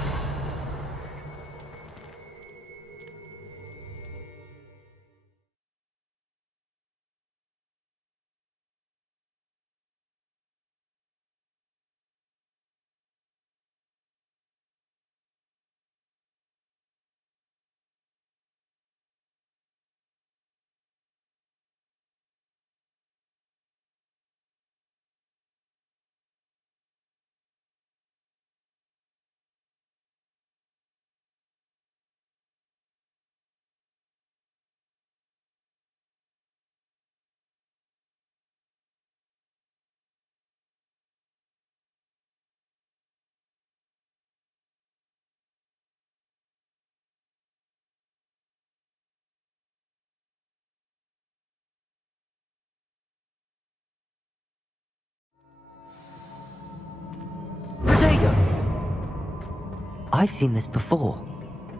I've seen this before,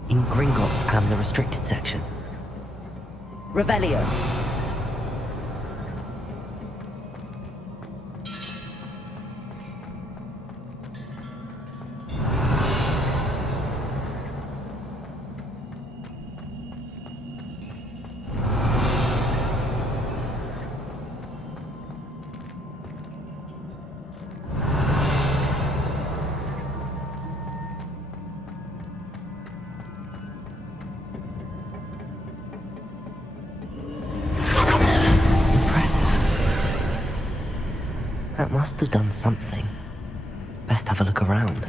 in Gringotts and the restricted section. Revelio. That must have done something. Best have a look around.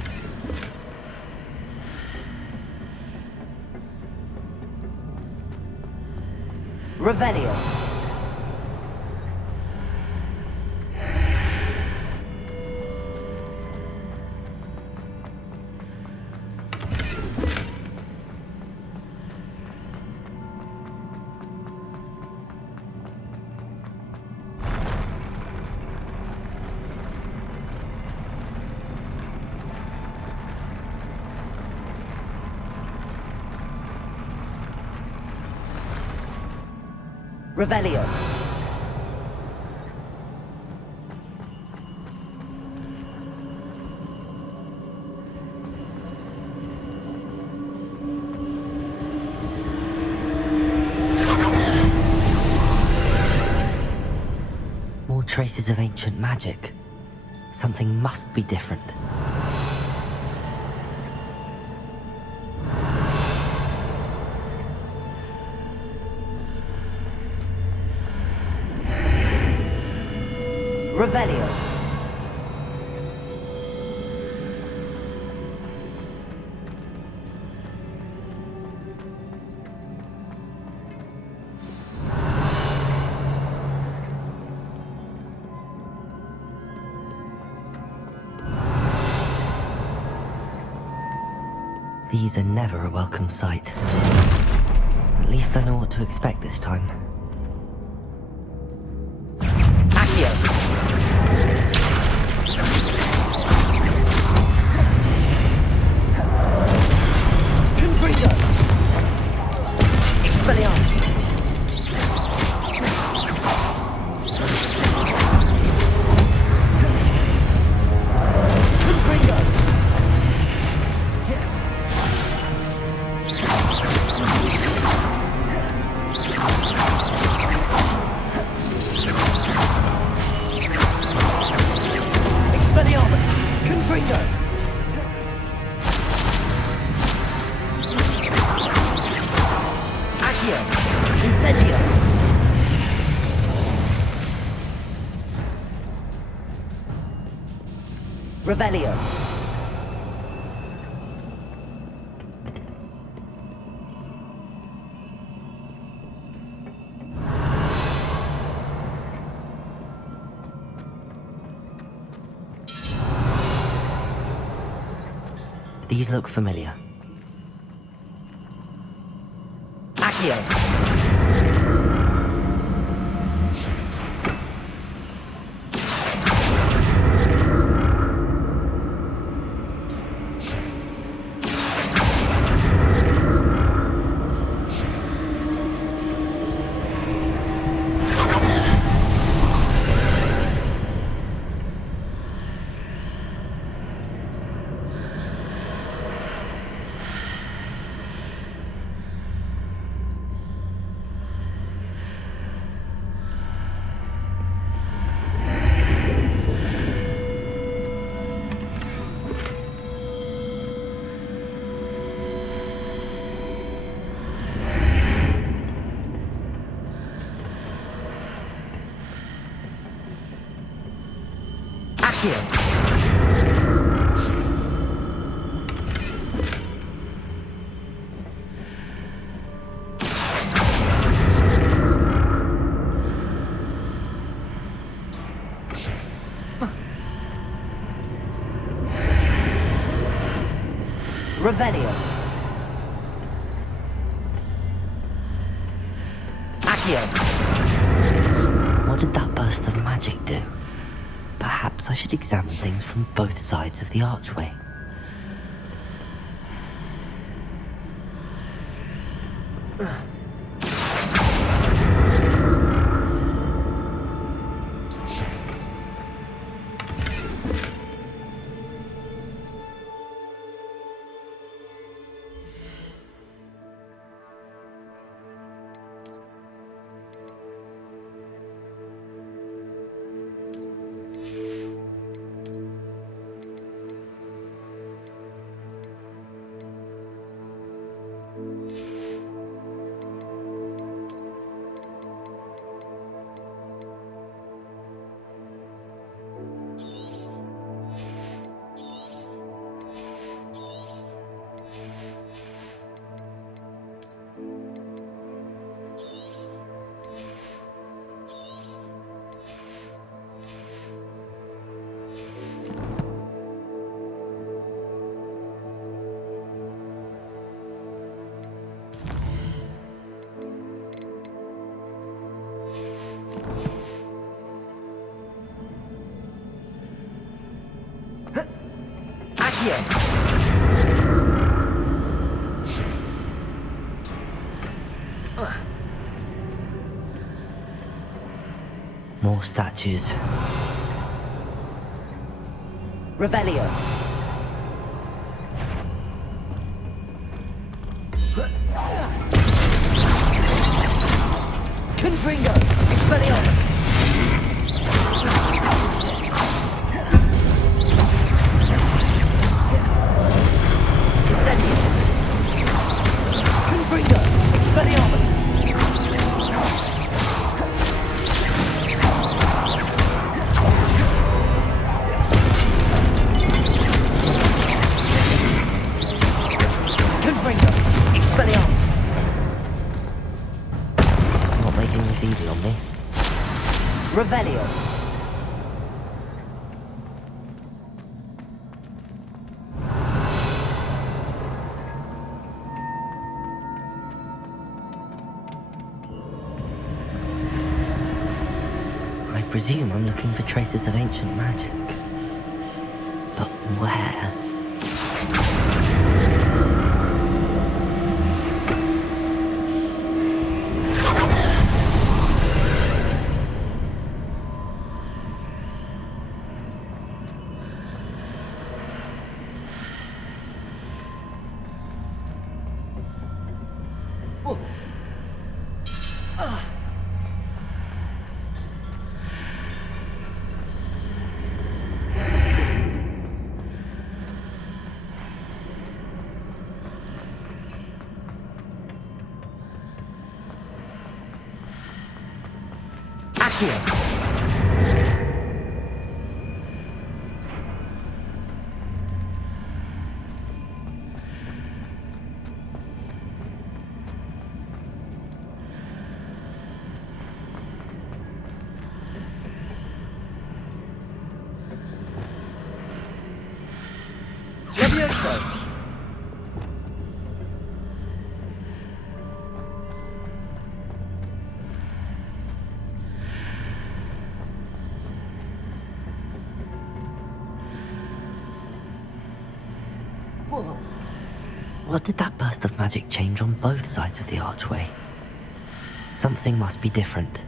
Revelio. Revelio. More traces of ancient magic. Something must be different. Revelio. These are never a welcome sight. At least I know what to expect this time. Accio! Revelio. These look familiar. Accio. Revelio. Accio. What did that burst of magic do? Perhaps I should examine things from both sides of the archway. More statues. Revelio. Confringo. Expelliarmus. Incendio. Confringo. Expelliarmus. Expelliarmus. Not making this easy on me. Revelio. I presume I'm looking for traces of ancient magic. But where? What did that burst of magic change on both sides of the archway? Something must be different.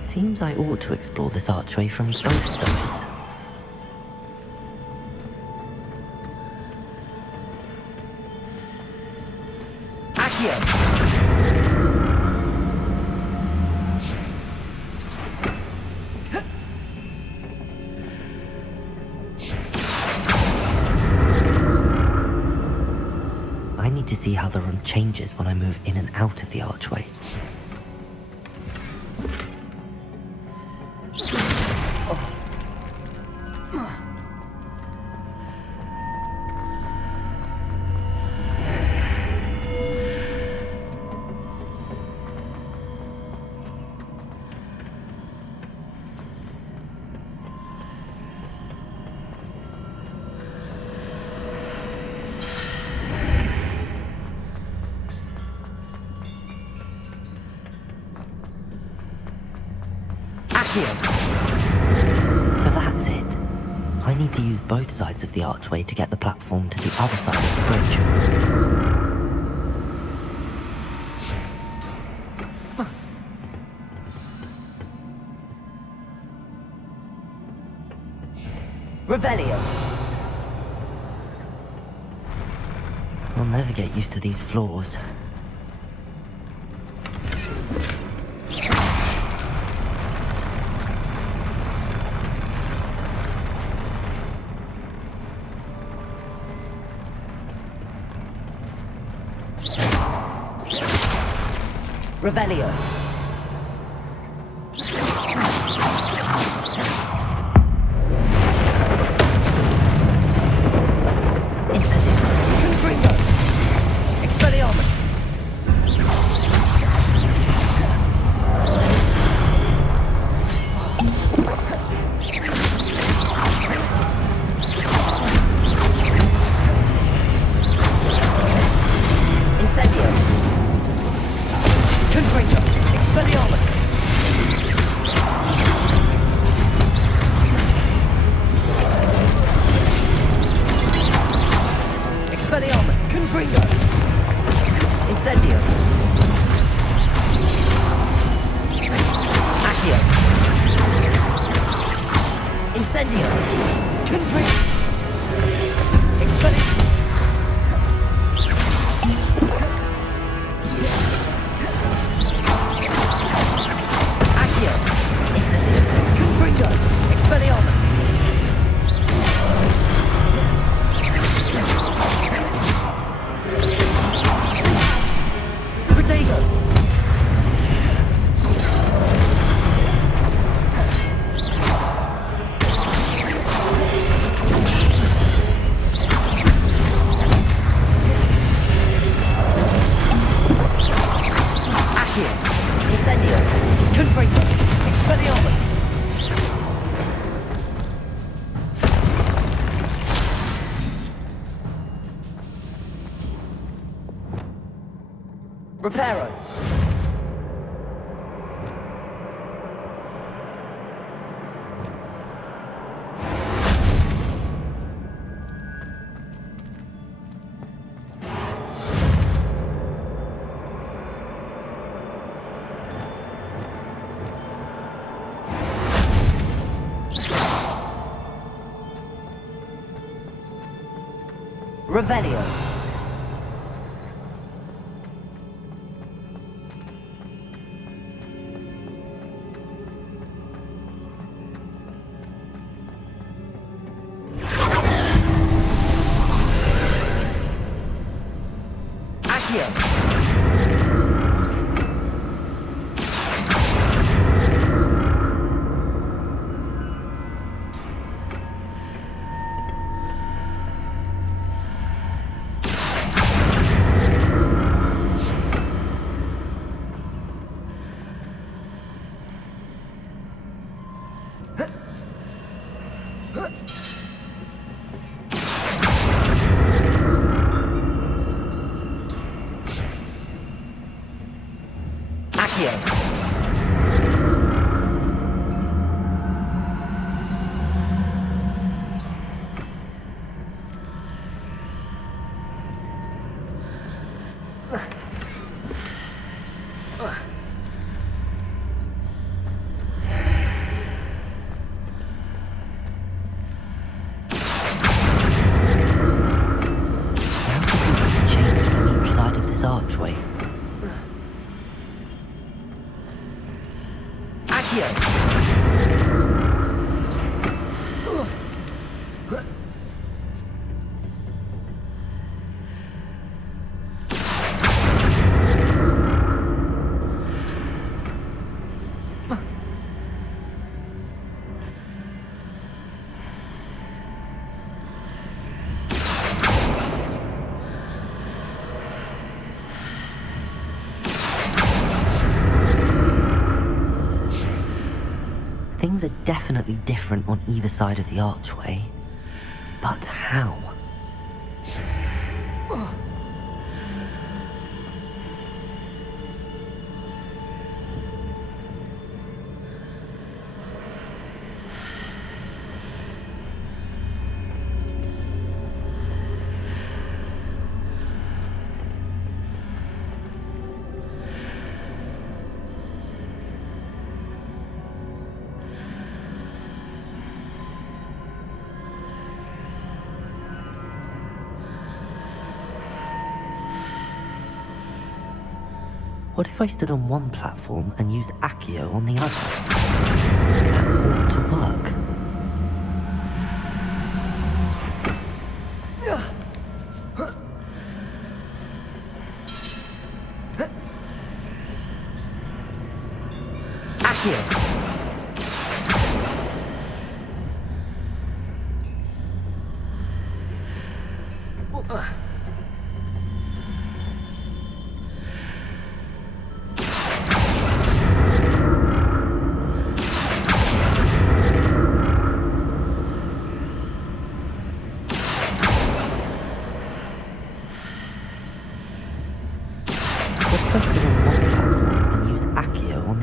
Seems I ought to explore this archway from both sides. Accio! I need to see how the room changes when I move in and out of the archway. So that's it. I need to use both sides of the archway to get the platform to the other side of the bridge. Revelio! I'll never get used to these floors. Revelio. Incendio. Confringo. Expelliarmus. Incendio. Confringo. Expelliarmus. Expelliarmus. Confringo. Incendio. Accio. Incendio. Confringo. Expelliarmus. Incendio. Confringo. Expelliarmus. Protego. Accio. Incendio. Confringo. Expelliarmus. Reparo. Revelio. Accio. Accio. Archway. Accio. Things are definitely different on either side of the archway. But how? What if I stood on one platform and used Accio on the other? That ought to work. Accio!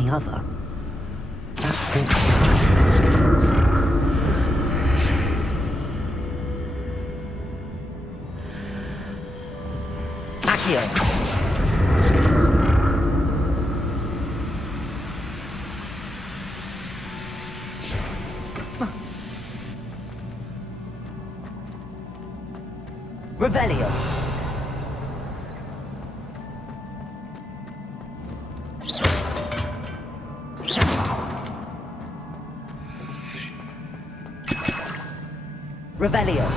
Other. That ought to work. Accio! Revelio! Revelio.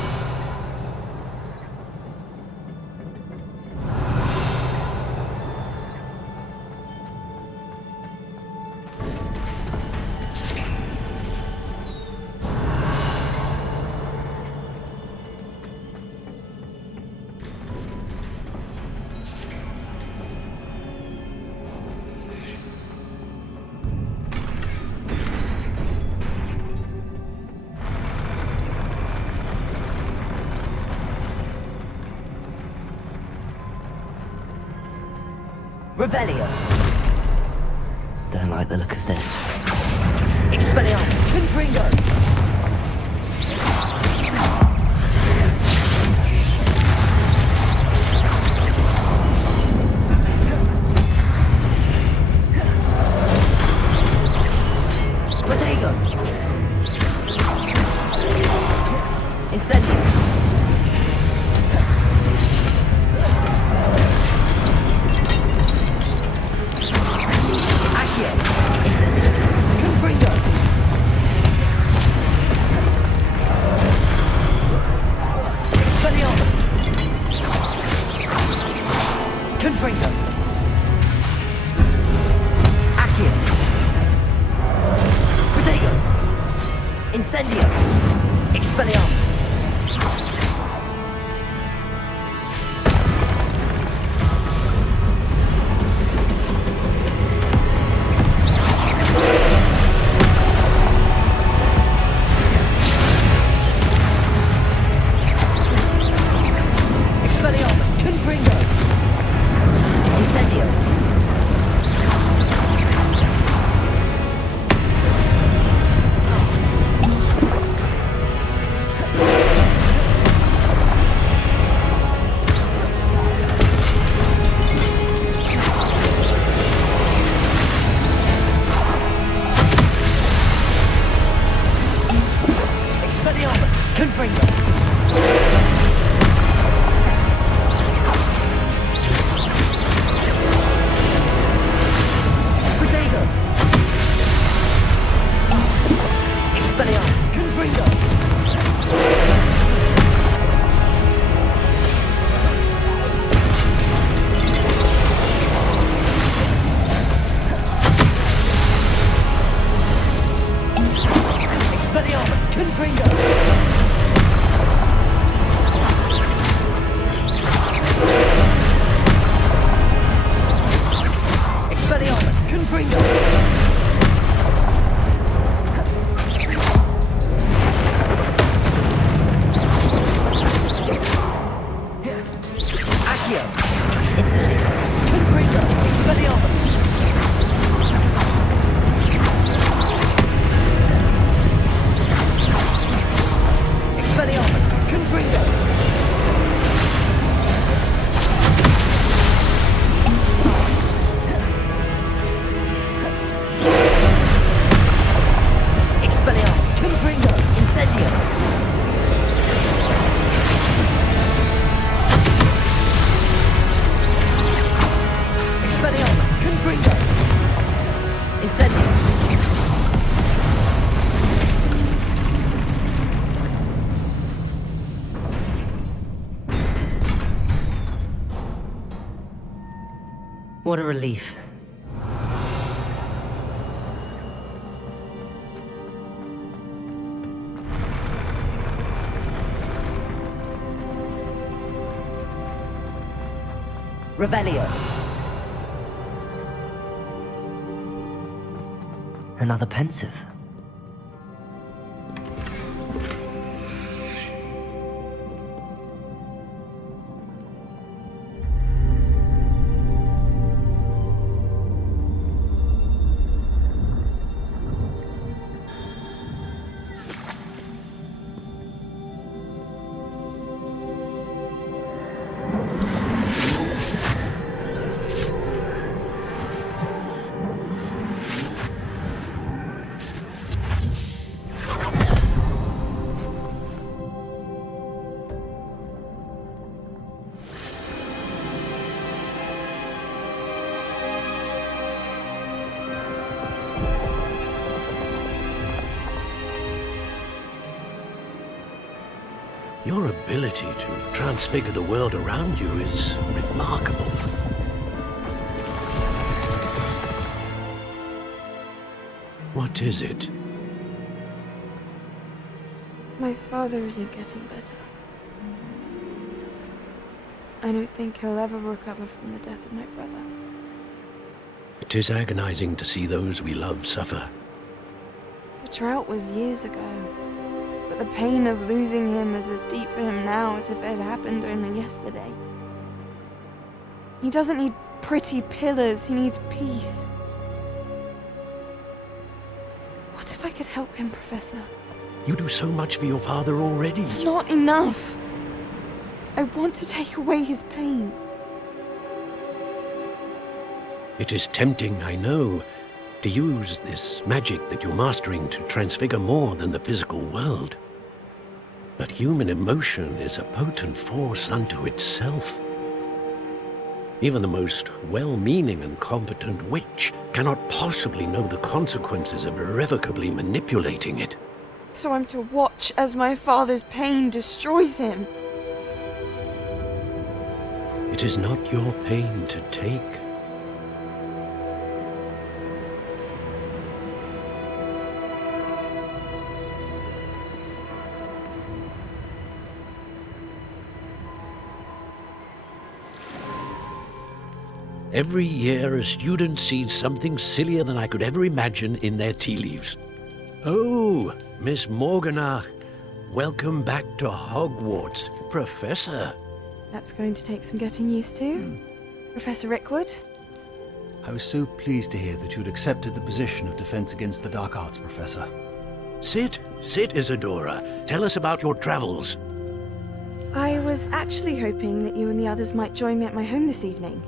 Revelio. Don't like the look of this. Expelliarmus. Confringo. Protego. Incendio. Incendio! Expelliarmus! Expelliarmus! Confringo! Incendio! Incendio. Confringo. Expelliarmus. Expelliarmus. Confringo. Expelliarmus. Confringo. Incendio. Expelliarmus. Confringo. Incendio. What a relief. Revelio. Another pensive. Your ability to transfigure the world around you is remarkable. What is it? My father isn't getting better. I don't think he'll ever recover from the death of my brother. It is agonizing to see those we love suffer. The drought was years ago, but the pain of losing him is as deep for him now as if it had happened only yesterday. He doesn't need pretty pillars, he needs peace. What if I could help him, Professor? You do so much for your father already. It's not enough. I want to take away his pain. It is tempting, I know, to use this magic that you're mastering to transfigure more than the physical world. But human emotion is a potent force unto itself. Even the most well-meaning and competent witch cannot possibly know the consequences of irrevocably manipulating it. So I'm to watch as my father's pain destroys him. It is not your pain to take. Every year, a student sees something sillier than I could ever imagine in their tea leaves. Oh, Miss Morganach, welcome back to Hogwarts, Professor. That's going to take some getting used to. Professor Rickwood? I was so pleased to hear that you'd accepted the position of Defense Against the Dark Arts, Professor. Sit, Isadora. Tell us about your travels. I was actually hoping that you and the others might join me at my home this evening.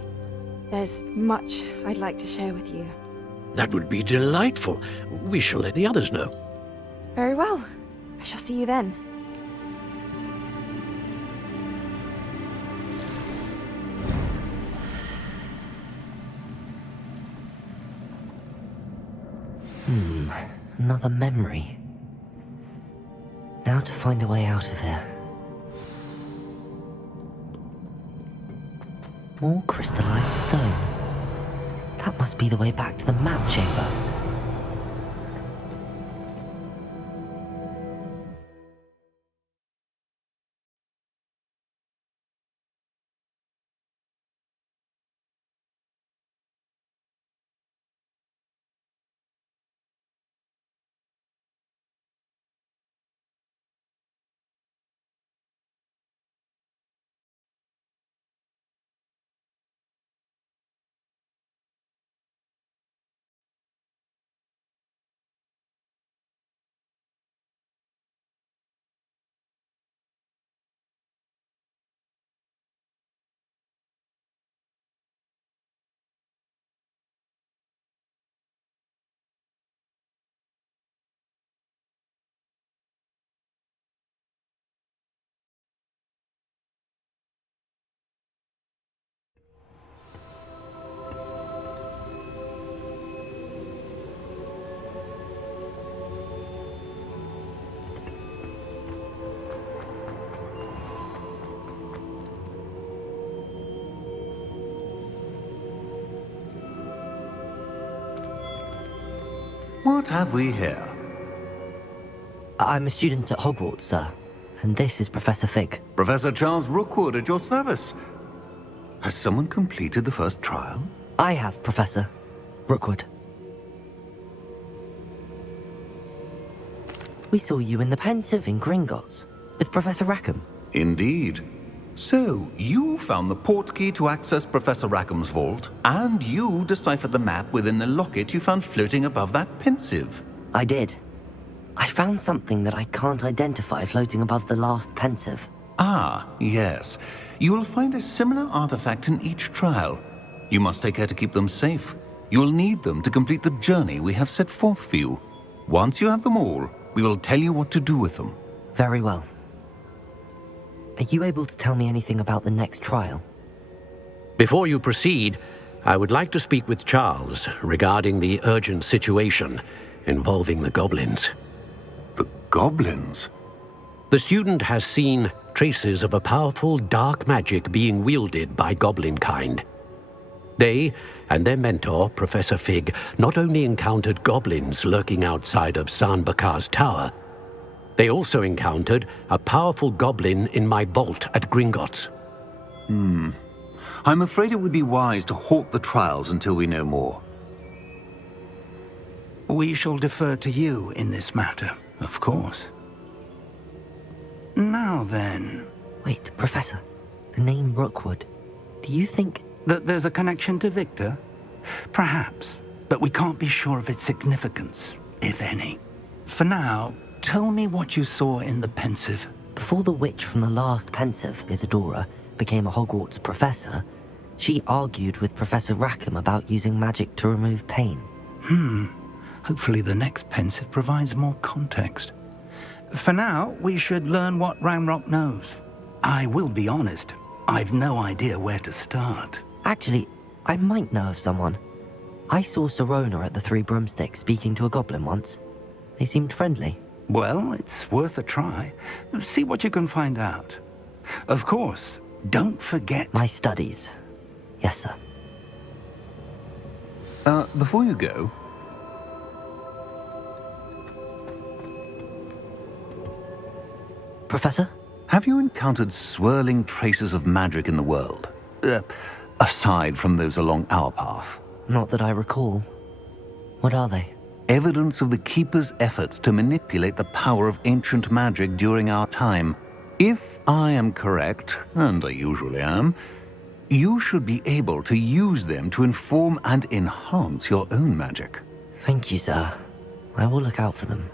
There's much I'd like to share with you. That would be delightful. We shall let the others know. Very well. I shall see you then. Another memory. Now to find a way out of here. More crystallized stone. That must be the way back to the map chamber. What have we here? I'm a student at Hogwarts, sir. And this is Professor Fig. Professor Charles Rookwood at your service. Has someone completed the first trial? I have, Professor Rookwood. We saw you in the Pensive in Gringotts with Professor Rackham. Indeed. So, you found the portkey to access Professor Rackham's vault, and you deciphered the map within the locket you found floating above that Pensive. I did. I found something that I can't identify floating above the last Pensive. Ah, yes. You will find a similar artifact in each trial. You must take care to keep them safe. You will need them to complete the journey we have set forth for you. Once you have them all, we will tell you what to do with them. Very well. Are you able to tell me anything about the next trial? Before you proceed, I would like to speak with Charles regarding the urgent situation involving the goblins. The goblins? The student has seen traces of a powerful dark magic being wielded by goblin kind. They and their mentor, Professor Fig, not only encountered goblins lurking outside of Sanbakar's tower, they also encountered a powerful goblin in my vault at Gringotts. I'm afraid it would be wise to halt the trials until we know more. We shall defer to you in this matter, of course. Now then... Wait, Professor. The name Rookwood. Do you think... that there's a connection to Victor? Perhaps, but we can't be sure of its significance, if any. For now, tell me what you saw in the Pensive. Before the witch from the last Pensive, Isadora, became a Hogwarts professor, she argued with Professor Rackham about using magic to remove pain. Hopefully the next Pensive provides more context. For now, we should learn what Ranrock knows. I will be honest, I've no idea where to start. Actually, I might know of someone. I saw Serona at the Three Broomsticks speaking to a goblin once. They seemed friendly. Well, it's worth a try. See what you can find out. Of course, don't forget... my studies. Yes, sir. Before you go... Professor? Have you encountered swirling traces of magic in the world? Aside from those along our path? Not that I recall. What are they? Evidence of the Keeper's efforts to manipulate the power of ancient magic during our time. If I am correct, and I usually am, you should be able to use them to inform and enhance your own magic. Thank you, sir. I will look out for them.